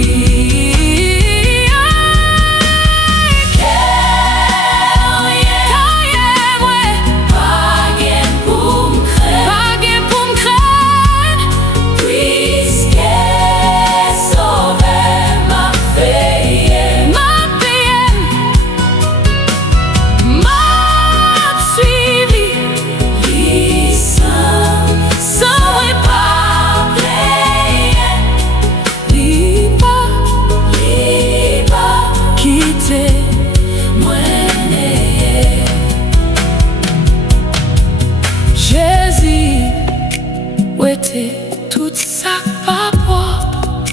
Tout ça pas propre.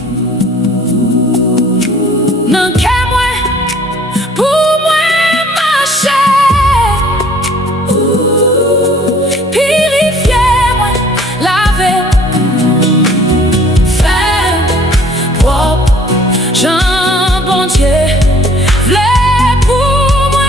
Non qu'à moi, pour moi marcher, purifier moi, laver, faire propre, Jean bon Dieu, v'lait pour moi.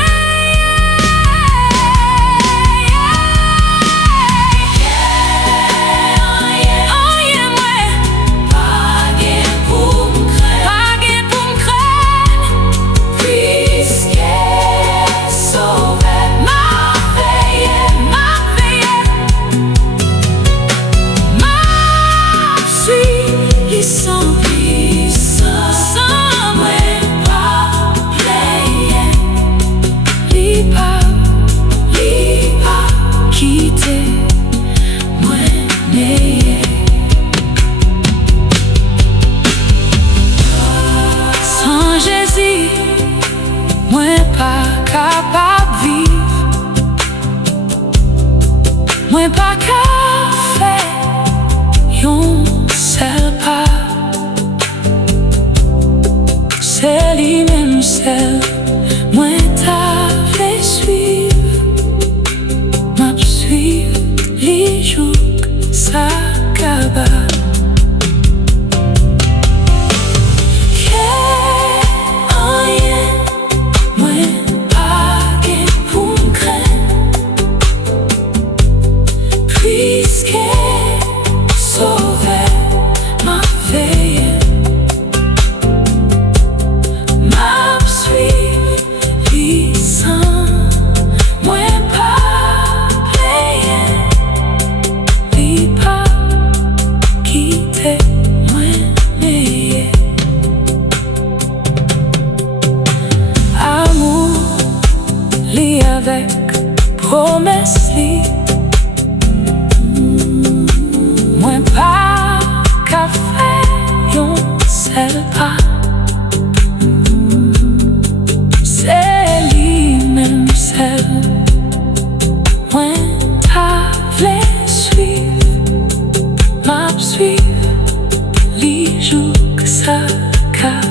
Moi pas capable vivre, moi pas capable faire un seul pas. C'est lui-même seul, moi t'as fait suivre, m'a suivre les jours s'acabent. Scared. avec promesse li. Moi pas qu'à faire yon seul pas. C'est lui-même seul. Moi t'as vle suivre, m'a suivre, li joue que ça capable.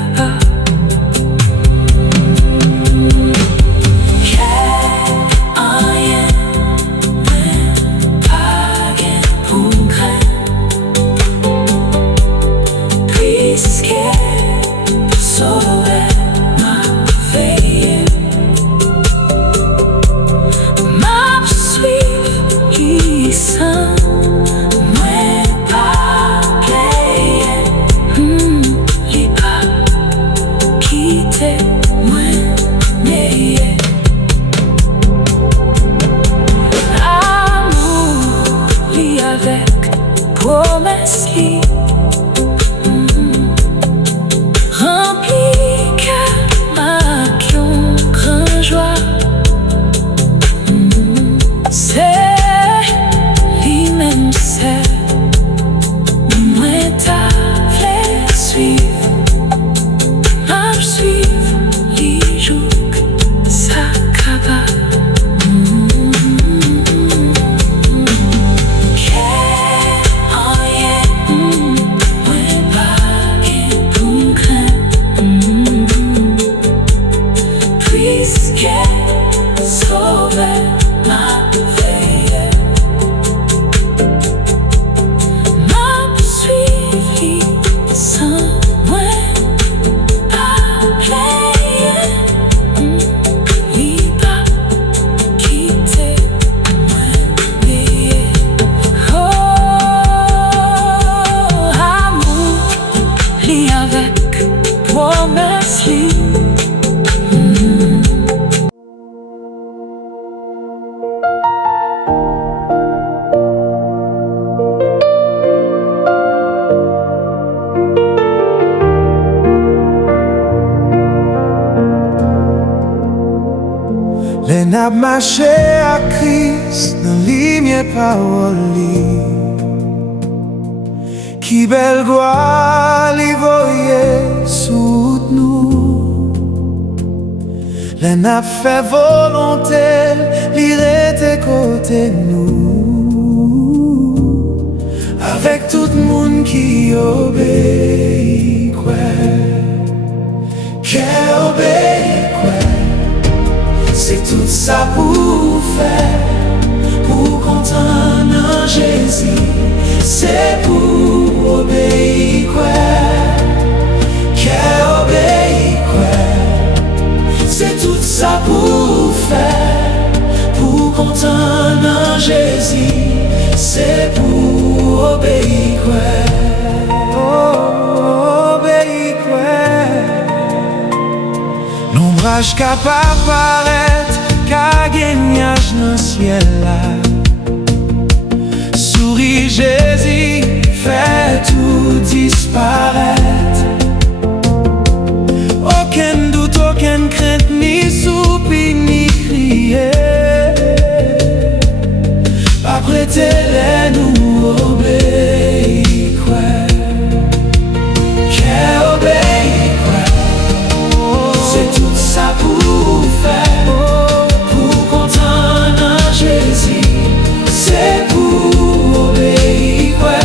Promesse li, rempli cœur ma grand joie. C'est lui-même seul. Moi t'as vle suivre, m'a suivre, li joue que ça capable. Les n'a marché à Christ dans ligne parole li. Qui belle gloire li voye sous nous. Les n'a fait volonté li rete côté nous. Avec tout le monde qui obéit quoi, qui obéit quoi. C'est tout ça pour faire, pour contenir Jésus. C'est pour obéir quoi, qui obéit quoi. C'est tout ça pour faire, pour contenir Jésus. C'est pour obéir quoi, oh, obéir quoi. L'ombrage capable paraître, qu'a gagnage dans le ciel là. Souris Jésus, fait tout disparaître. Aucun doute, aucune crainte, ni soupir, ni crier. Pas prêter les nous obéir quoi, qui obéit quoi. C'est tout ça pour faire, pour contenir Jésus. C'est pour obéir quoi,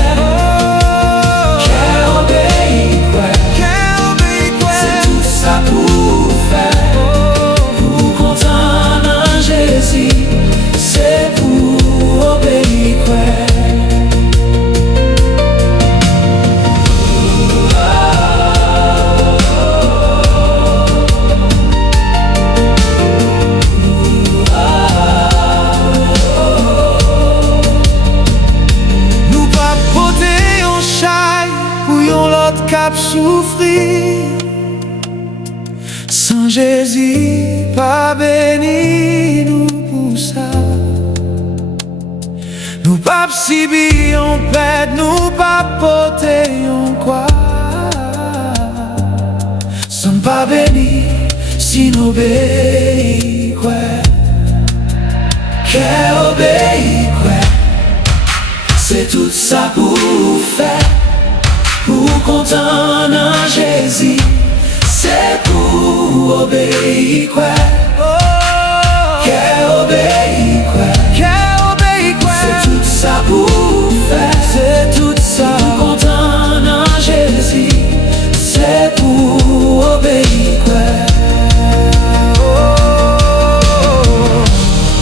qui obéit quoi. C'est tout ça pour faire, pour contenir Jésus. C'est pour obéir quoi. Cap souffrir sans Jésus, pas béni nous pour ça. Nous pas subir on pète, nous pas porter on quoi. Sommes pas bénis si nous obéis quoi. obéir, quoi. C'est tout ça pour faire, pour content en Jésus. C'est pour obéir, quoi. Qu'est obéir, quoi. Qu'est obéir, quoi. C'est tout ça pour faire, c'est tout ça pour content en Jésus. C'est pour obéir, quoi.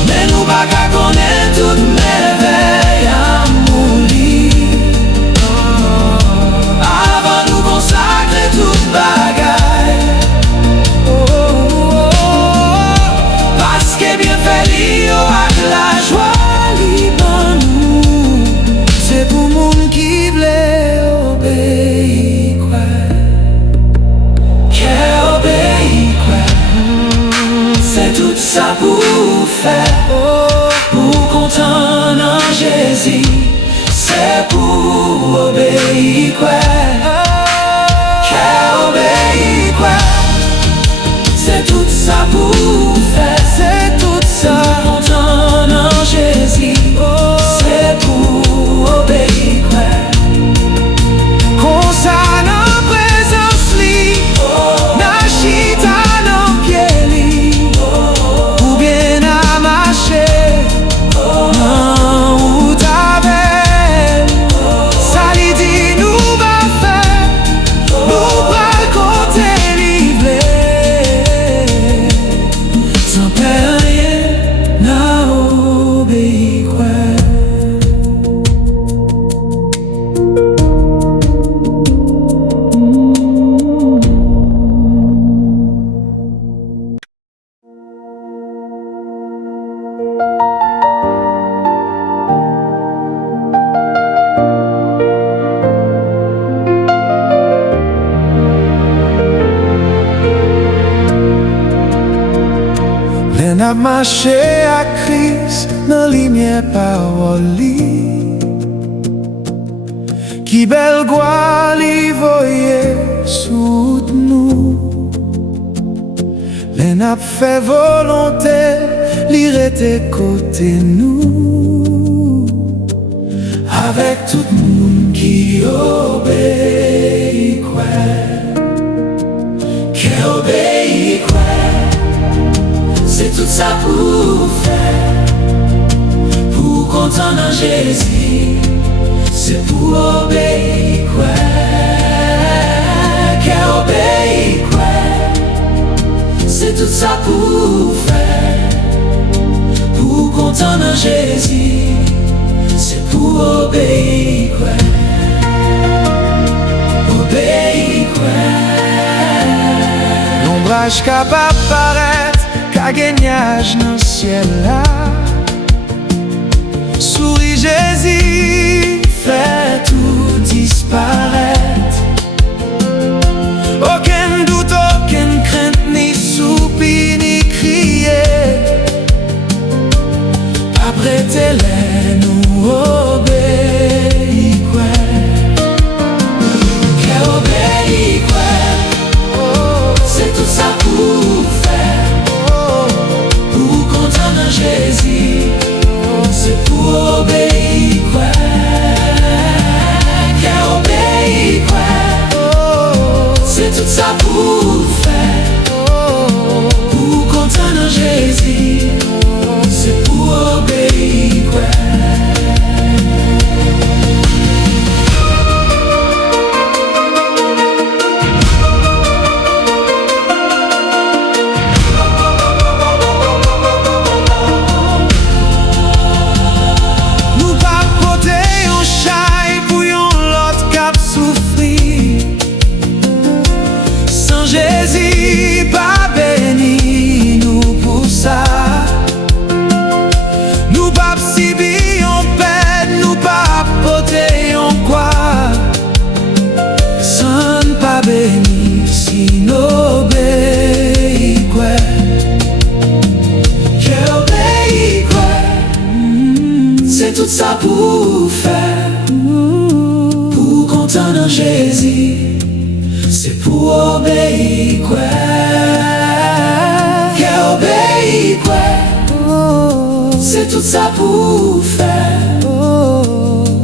Mais nous bagarres connaît toute merveille à mourir. Avant nous consacrer toute bagaille. Parce que bien fait l'io avec la joie libre nous. C'est pour moun qui voulait obéir, quoi. C'est tout ça pour faire, pour content en Jésus. C'est pour obéir, quoi. Qu'est obéir, quoi. C'est tout ça pour faire, c'est tout ça pour content en Jésus. C'est pour obéir, quoi. Qu'on s'en en présence li, na chita nan pied li, ou bien à marcher nan route avec. Ça li dit nous va faire, nous pral côté livré, sans perdre rien, n'a obéir, quoi. Len ap marché à Christ dans lumière parole li. Qui belle gloire li voye sous nous. Len ap fait volonté li rete côté nous. Avec tout monde qui obéit, quoi. Qui obéit, quoi. C'est tout ça pour faire, pour content en Jésus. C'est pour obéir, quoi. Qu'est obéir, quoi. C'est tout ça pour faire, pour content en Jésus. C'est pour obéir, quoi. Obéir, quoi. L'ombrage capable paraître, qu'a gagnage dans le ciel là. Souris Jésus, fait tout disparaître. Aucun doute, aucune crainte, ni soupir, ni crier. Après télé, nous obéir, quoi. Qu'est obéir, quoi. C'est tout ça pour faire, pour content en Jésus. C'est pour obéir, quoi. Qu'est obéir, quoi. C'est tout ça pour faire, pour content en Jésus. C'est pour obéir, quoi. Jésus, pas béni nous pour ça. Nous pas subir en peine, nous pas porter en quoi. Sans pas béni si nous obéir, quoi. Qu'est obéir, quoi. C'est tout ça pour faire, pour content en Jésus. C'est pour obéir, quoi. Qu'est obéir, quoi. c'est tout ça pour faire,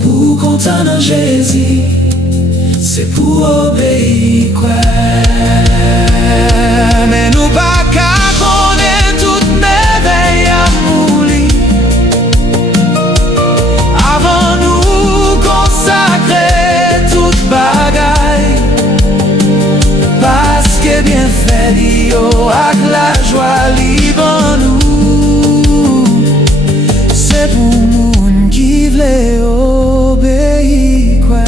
pour contenir Jésus, c'est pour obéir quoi. Mais nous pas qu'à connaître toutes merveilles à mourir avant nous consacrer toute bagaille, parce que bien fait yo avec la joie libre nous, c'est pour moun qui vle obéir quoi.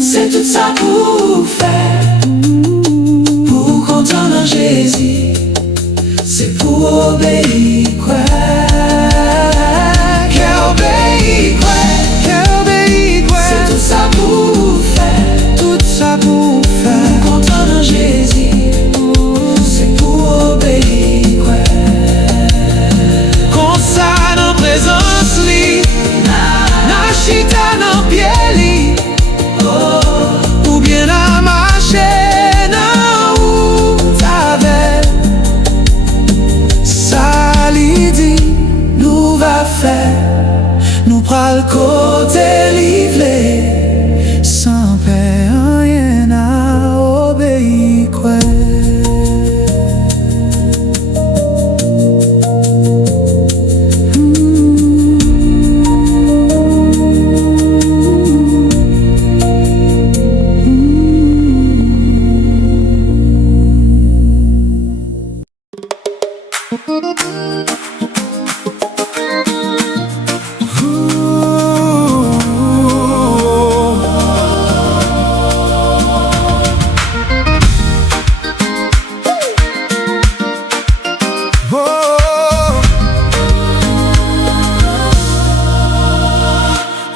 C'est tout ça pour faire, pour contenir Jésus, c'est pour obéir quoi. Obéir quoi. C'est tout ça pour faire, Tout ça pour faire. pour contenir Jésus, c'est pour obéir quoi. Comme ça dans présence li, na chita dans pied li, ou bien à marcher dans route avec. Ça li dit, nous va faire, nous pral côté livré, sans paix rien à obéir quoi.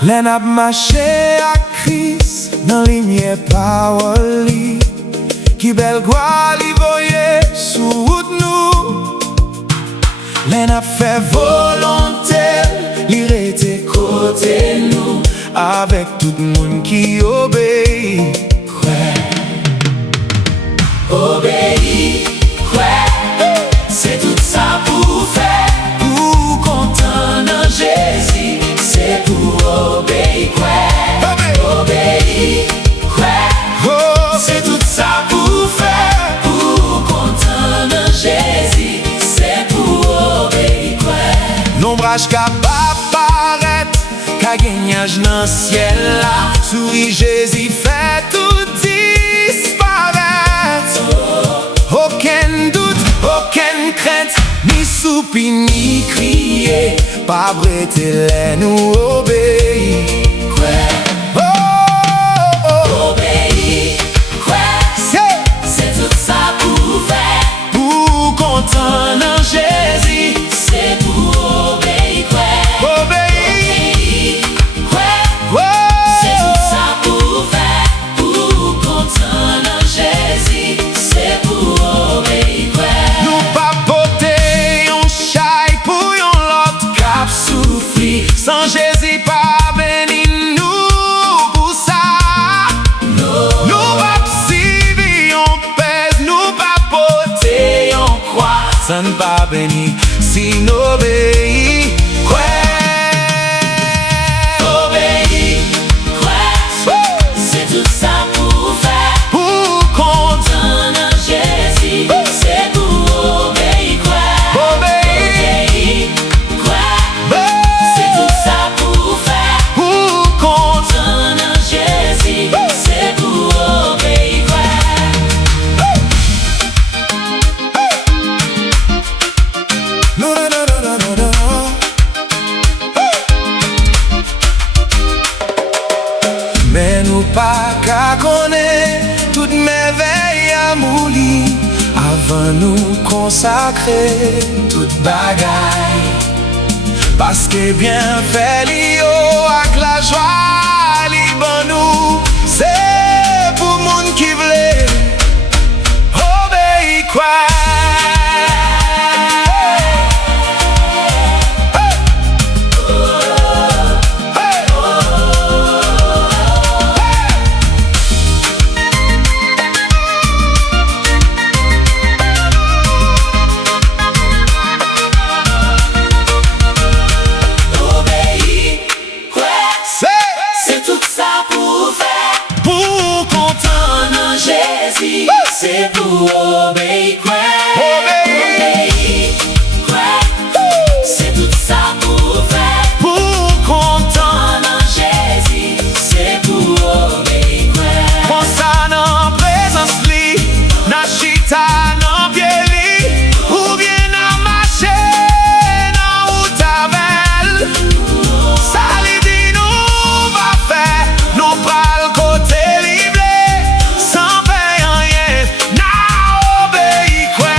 Len ap mache ak Christ nan linye parole li, ki bel gwa li voye sou route nou. Len ap fe volonté li rete kote nou, avec tout moun ki obéi. Obéir quoi, c'est tout ça pour faire, pour contenir Jésus, c'est pour obéir quoi. Obéir quoi, c'est tout ça pour faire, pour contenir Jésus, c'est pour obéir quoi. L'ombrage ka pa paret, ka genyaj nan ciel la, souri Jésus fait tout disparaître. Aucun doute, aucune crainte, ni soupi ni crier, pas brete les nous obéir. Obéir quoi, c'est tout ça pour faire, Pour contenir Jésus, c'est pour obéir quoi. obéir. Quoi, c'est tout ça pour faire, pour contenir Jésus, c'est pour obéir quoi. Nous pas porter yon chay pour yon lot cap souffri, sans Jésus pas béni nous pour ça. Nous pas suivi yon pèse, nous pas porter yon croix, sans pas béni si nous obéis. Obéir quoi, c'est tout ça pour faire, Pour contenir Jésus, c'est pour obéir quoi. obéir, Obéir quoi, c'est tout ça pour faire, pour contenir Jésus, c'est pour obéir quoi. non, non, non, non, non, non, non. Mais nous pas qu'à connaître toute merveille à moulir avant nous consacrer toute bagaille, parce que bien fait li yo avec la joie li ban nous, c'est pour moun qui vle obéir quoi. c'est pour obéir, Obéir. C'est tout ça pour faire. Pour content, En Jésus, c'est pour obéir. prends ça dans présence li, na chita dans pied li, ou bien na marché dans route avec. Ça li dit nous va faire, nous pral côté libre, sans payer rien, na obéi quoi.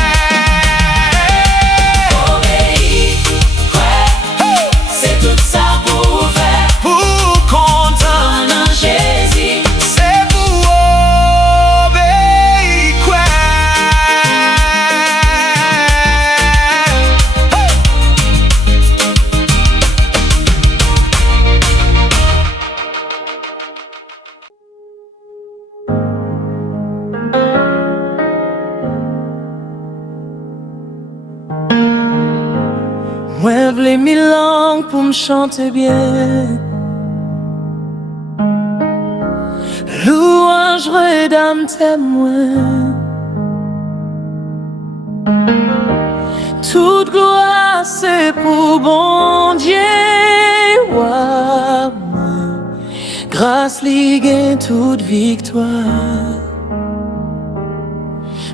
Obéir, c'est tout ça pour faire. Pour content, En Jésus, c'est pour obéir quoi. Moi v'lais mille langues pour me chanter bien, louange redame témoin. Toute gloire c'est pour bon Dieu, ouais, grâce li gagne toute victoire.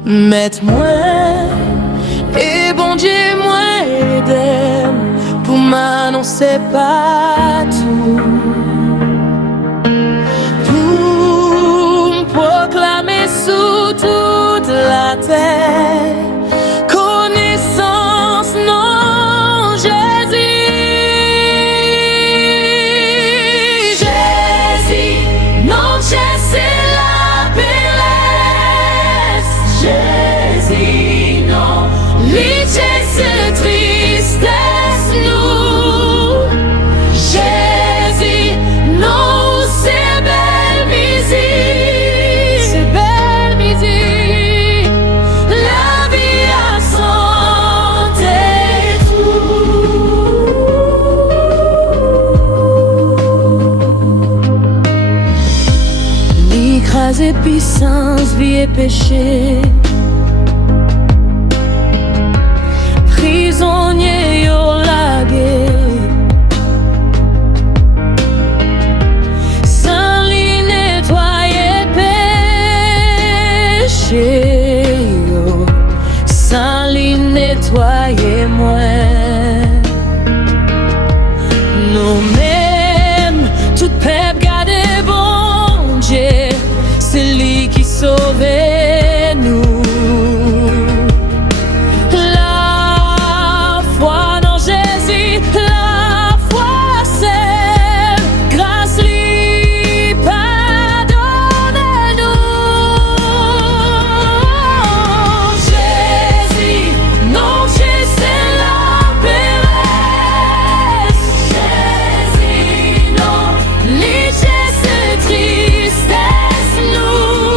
Mette-moi et bon Dieu moi aide pour m'annoncer pas tout, pour me proclamer sous toute la terre connaissance non Jésus. Jésus, non, c'est la bellesse. Jésus, non, lui, c'est tristesse, nous. Jésus, non, c'est belle musique. C'est belle musique. La vie a santé L'écraser puissance, vie et péché. Prisonnier yo lagué. Sans lui nettoyer péché yo. Sans lui nettoyer moi. Nous-mêmes, tout peuple garder bon Dieu. C'est lui qui sauve nous. La foi dans Jésus, la foi c'est grâce lui pardonne-nous. Jésus, non, c'est la bellesse. Jésus, non, lui, c'est tristesse, nous.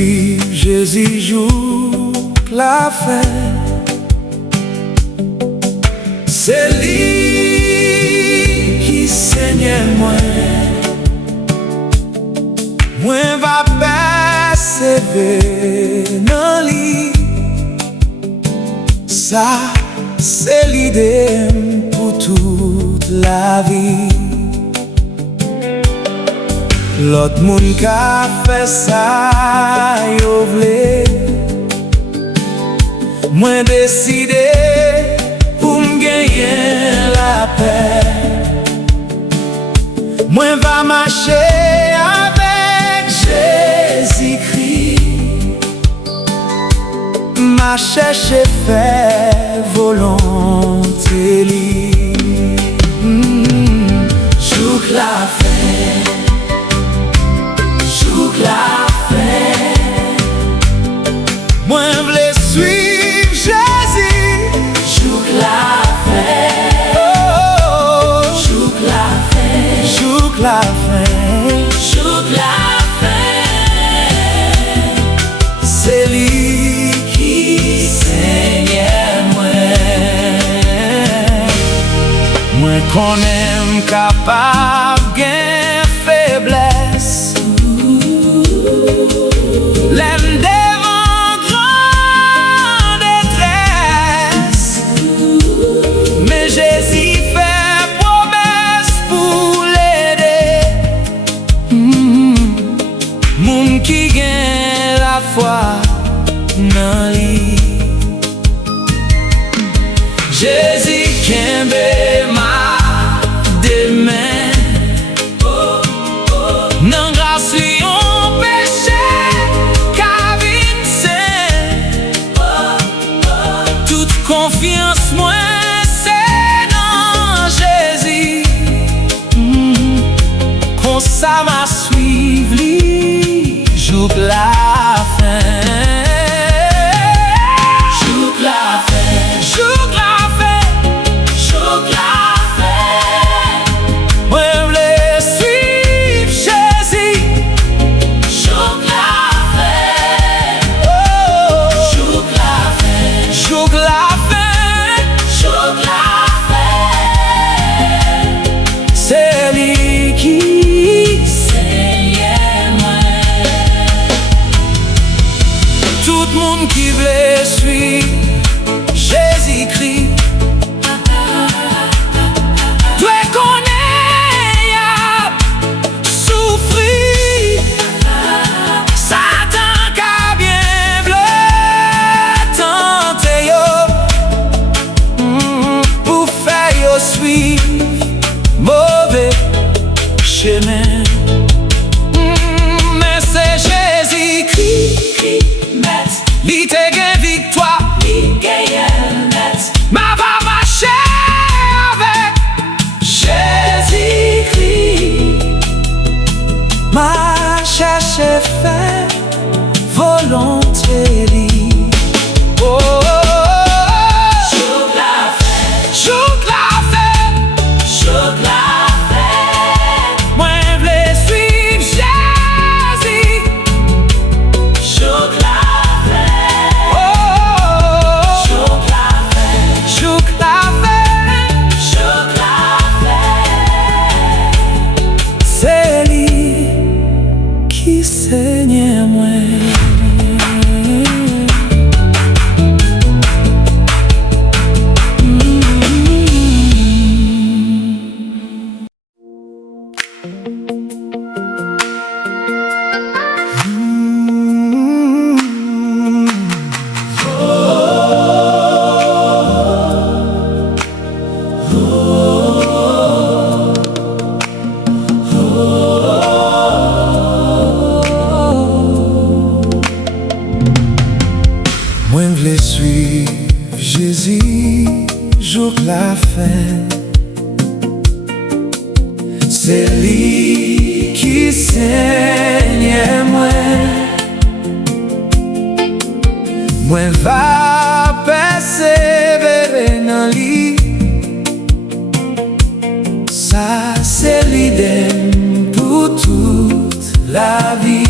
suivre Jésus jour la fin. C'est lui qui saigne moi va persévérer dans lui. Ça, c'est l'idée pour toute la vie. L'autre monde qui a fait ça, yo vle. Moi décidé pour me gagner la paix. Moi va marcher avec Jésus-Christ. M'a cherché faire volonté li. Jouk la fin, jouk la fin. Moi vle suivre Jésus. Jouk la fin, oh, jouk la fin, jouk la fin, Jouk la fin. c'est lui qui saigne moi qu'on aime capable gain faiblesse. L'aime devant grande détresse. Mais Jésus fait promesse pour l'aider. Moun qui gagne la foi dans lui. Jésus kembe ma demain. Nan grâce lui on péché Kavin saint. Toute confiance moi c'est dans Jésus. Qu'on ça m'a suivre lui jouk la fin. Jouk la fin, jouk la fin, Jouk la fin, moi vle suivre Jésus. jouk la fin, Oh, jouk la fin, jouk la fin, jouk la fin. c'est lui qui Seigneur moi, tout le monde qui veut suivre Jésus-Christ doit connaître souffrir. Satan qu'a bien voulu tenter yo pour faire yo suivre mauvais chemin. Mais c'est Jésus-Christ Met, li te gen victoire. li gagne net. Ma va marcher avec Jésus-Christ. Ma cherche faire volonté li. Oh, oh, oh, Jouk la fin, jouk la fin. jouk la fin, Moi vle suivre Jésus. jouk la fin, Oh, oh, oh, jouk la fin, jouk la fin. jouk la fin. C'est lui qui saigne moi. Moi vle suivre Jésus jour la fin. C'est lui qui saigne moi. Moi va persévérer dans lui. Ça c'est l'idée pour toute la vie.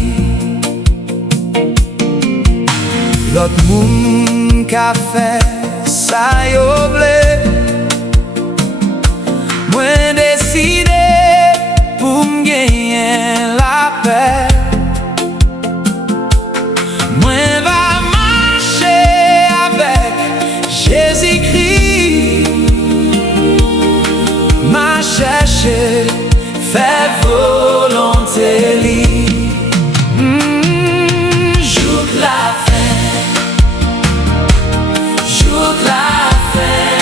L'autre moun ka fè sa yo vle. Mwen deside pou m'genyen la paix. Mwen va marcher avec Jésus-Christ. Ma chercher fait volonté li. Jouk la fin, jouk la fin.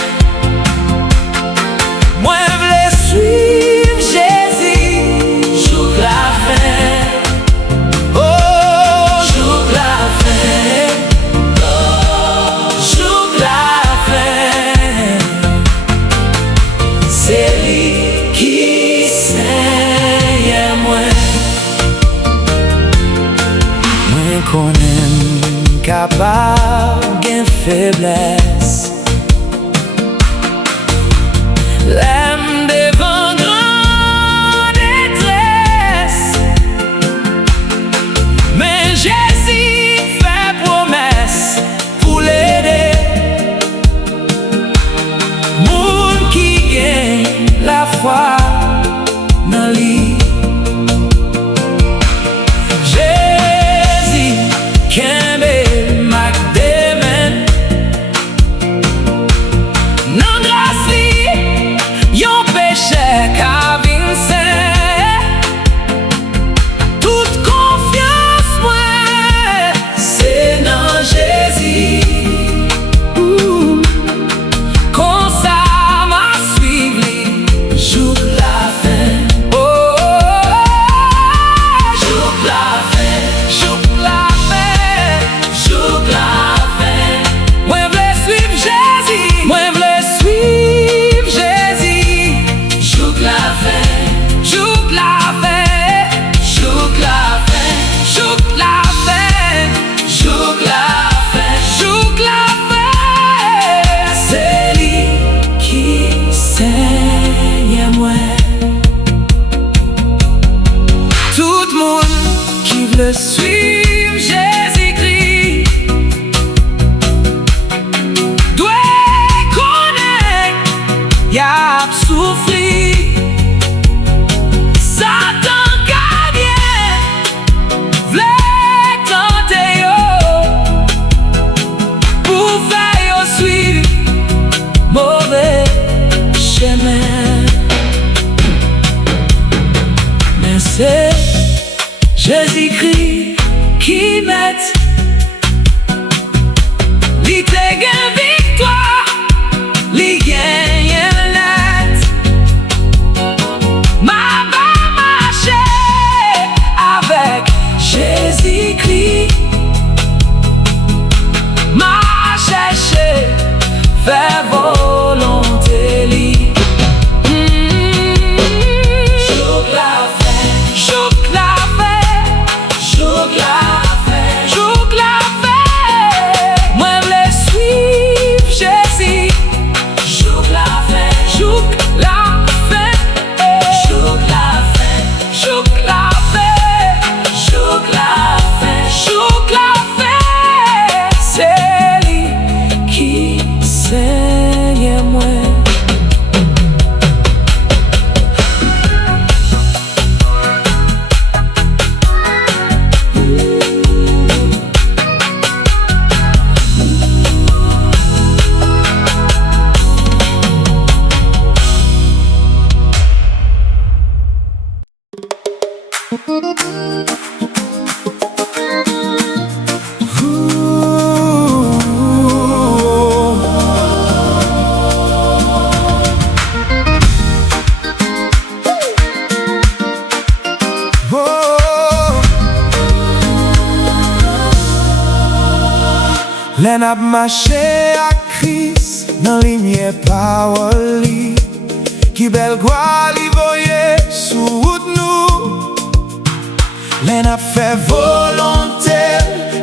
Moi vle suivre Jésus. Jouk la fin, oh jouk la fin, oh jouk la fin. C'est lui qui sait moi. Moi konnen capable gen faiblesse. L'aime devant grande détresse. Mais Jésus fait promesse pour l'aider. Moun qui gagne la foi dans lui. Jésus kembe mak demen. Nan grâce li yon péché ka vin saint. Toute confiance moi c'est dans Jésus. Comme ça m'a suivi jouk la fin. Oh, jouk la fin, jouk la fin, jouk la fin. Moi vle suivre Jésus. Moi vle suivre Jésus. Jouk la fin, jouk la fin, jouk la fin, jouk la fin, jouk la fin, jouk la fin. C'est lui qui saigne moi. Tout monde qui veut suivre Jésus-Christ doit connaître y'a souffrir. Satan ka vient vle tenter yo pour faire yo suivre mauvais chemin. Mais c'est Jésus-Christ qui met li te gen victoire, li gagne net. Ma va marcher avec Jésus-Christ. Ma chercher faire volonté li. Jouk la fin, jouk la fin, jouk la fin, jouk la fin. Moi vle suivre Jésus. Jouk la fin, jouk la fin, jouk la fin, jouk la fin, jouk la fin, jouk la fin. C'est lui qui saigne moi. Len ap mache ak Christ nan linye parole li. Ki bel gwa li voye sou route nou. Len ap fè volonté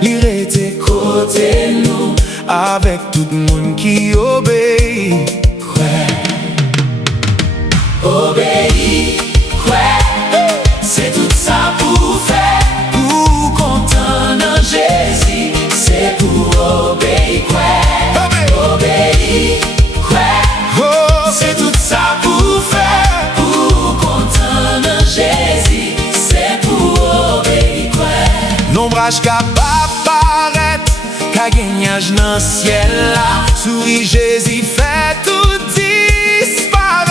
li rete kote nou. Avec tout moun ki obéi. Obéi, c'est tout ça pour faire. Pour content dans Jésus, c'est pour gagnage dans ciel là. Souris Jésus fait tout disparaître.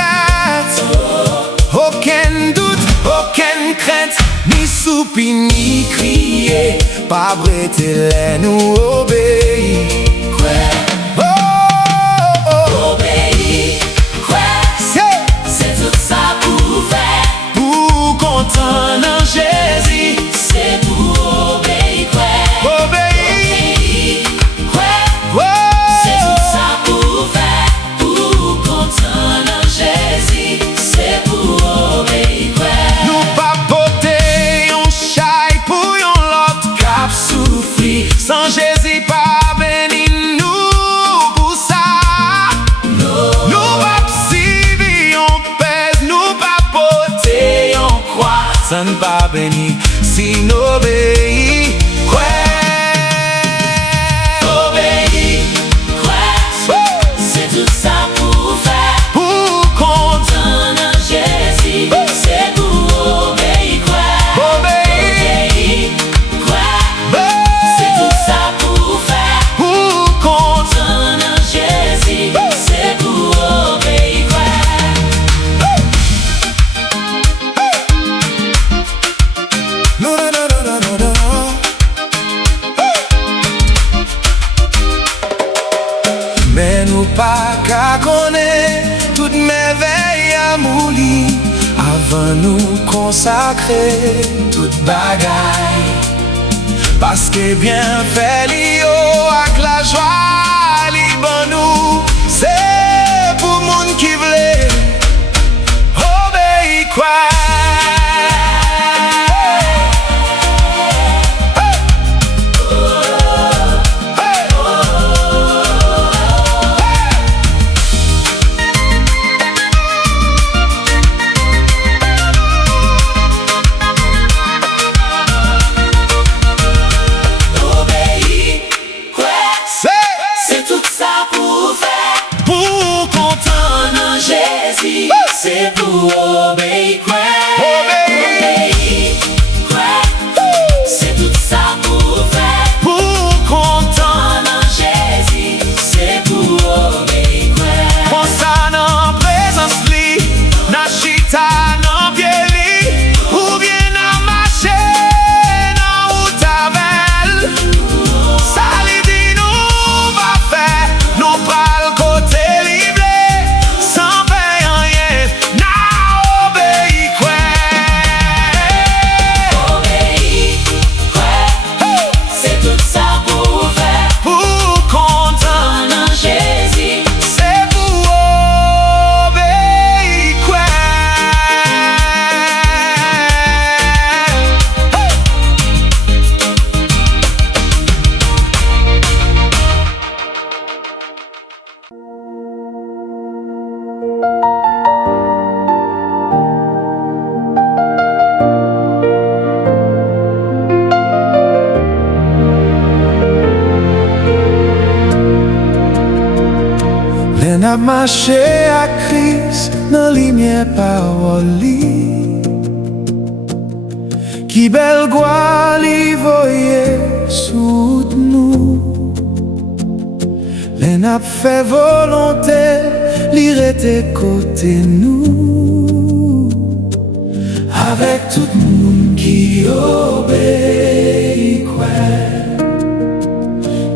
Aucun doute, aucune crainte, ni soupi ni crier. Pas prêter les nous obéir. Obéir, c'est tout ça pour faire. Pour content dans Jésus, C'est pour obéir, obéir. c'est tout ça pour faire. Pour content dans Jésus, c'est pour obéir, Nous pas porter un chai pour yon lot cap souffrir. Sans Jésus pas béni nous pour ça. Nous pas suivre on pèse, nous pas porter on croix. Sans pas béni si nous obéit. obéir, c'est tout ça pour faire. Pour compte Dans Jésus, c'est pour obéir, obéir. c'est tout ça pour faire. Pour compte Dans Jésus, c'est pour obéir, no, no, no, no, no, no, no. Mais nous pas qu'à connaître toute merveille à moulir avant nous consacrer toute bagaille. Parce que bien fait l'io avec la joie liban nous. C'est pour moun qui vle obéir quoi. obéir, c'est tout ça pour faire. Pour content Dans Jésus, c'est pour obéir, obéir. c'est tout ça pour faire. Pour content Dans Jésus, c'est pour obéir, Prends ça dans présence li, na chita dans pied li, ou bien na marché dans route avec. Ça li dit nous va faire, nous pral côté libre, sans faire rien, na obéi quoi. obéir, c'est tout ça pour faire. Pour content, Dans Jésus, c'est pour obéi quoi. Len ap mache ak Christ nan lumière parole li. Ki bel gwa li voye sous nous. Len ap fait volonté li rete côté nous. Avec tout moun qui obéit quoi.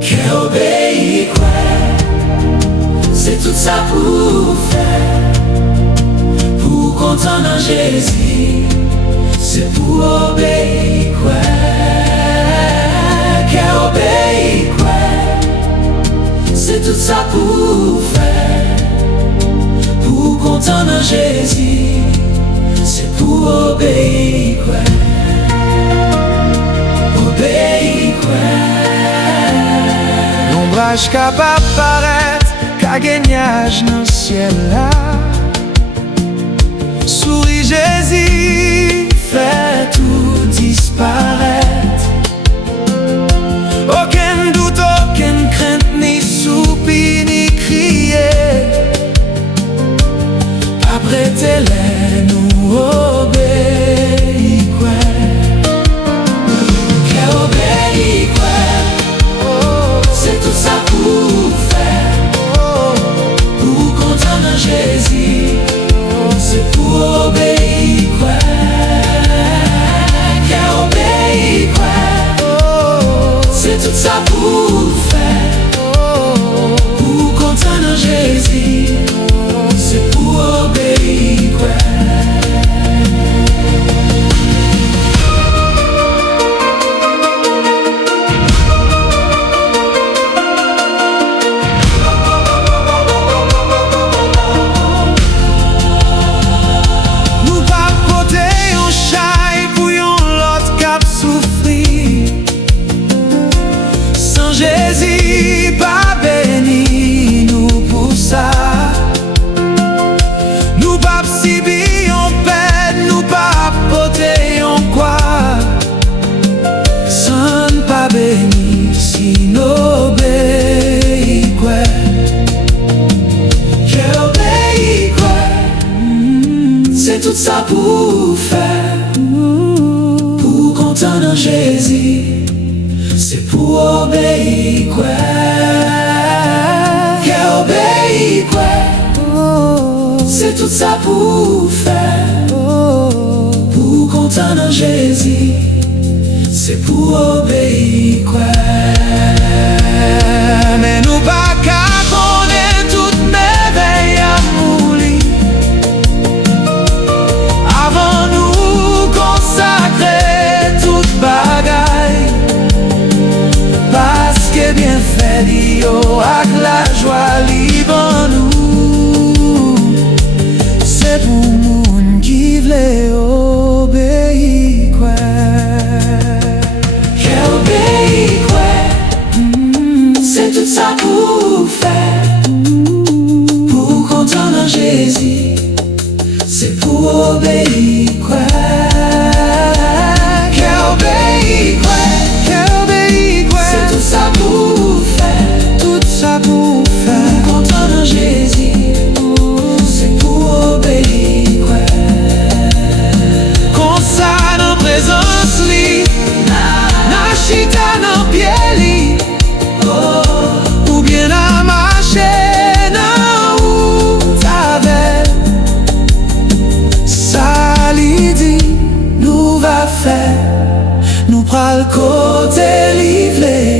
qui obéit, c'est tout ça pour faire. Pour content dans Jésus, c'est pour obéir, qui obéit, c'est tout ça pour faire. Pour content dans Jésus, c'est pour obéir, obéir, L'ombrage capable paraître, qu'a gagnage dans le ciel là. Souris Jésus, fait tout disparaître. Aucun doute, aucune crainte, ni soupi, ni crier. Après les nous obéir, qui obéit, c'est Jésus pas béni nous pour ça. Nous pas subir en peine, nous pas porter en quoi. Son pas béni si nous obéit quoi. Qu'obéit quoi. C'est tout ça pour faire. Pour contenir Jésus. C'est pour obéir quoi. Qu'obéit quoi. C'est tout ça pour faire. Pour contenir Jésus. C'est pour obéir quoi. Mais nous pas qu'à connaître toutes merveilles à mourir avant nous consacrer toute bagaille. Parce que bien fait Dio avec la joie libre nous. C'est pour moun qui vle obéir quoi. Qu'obéir quoi. C'est tout ça pour faire. Pour contenir Jésus. C'est pour obéir quoi. Qu'obéir quoi. Qu'obéir quoi. C'est tout ça pour faire. Tout ça pour faire. Pour contenir Jésus. C'est pour obéir quoi. Comme ça dans présence li. Na chita dans pied li. Ou bien à marcher dans route avec. Ça li dit nous va faire. Nous pral côté livré.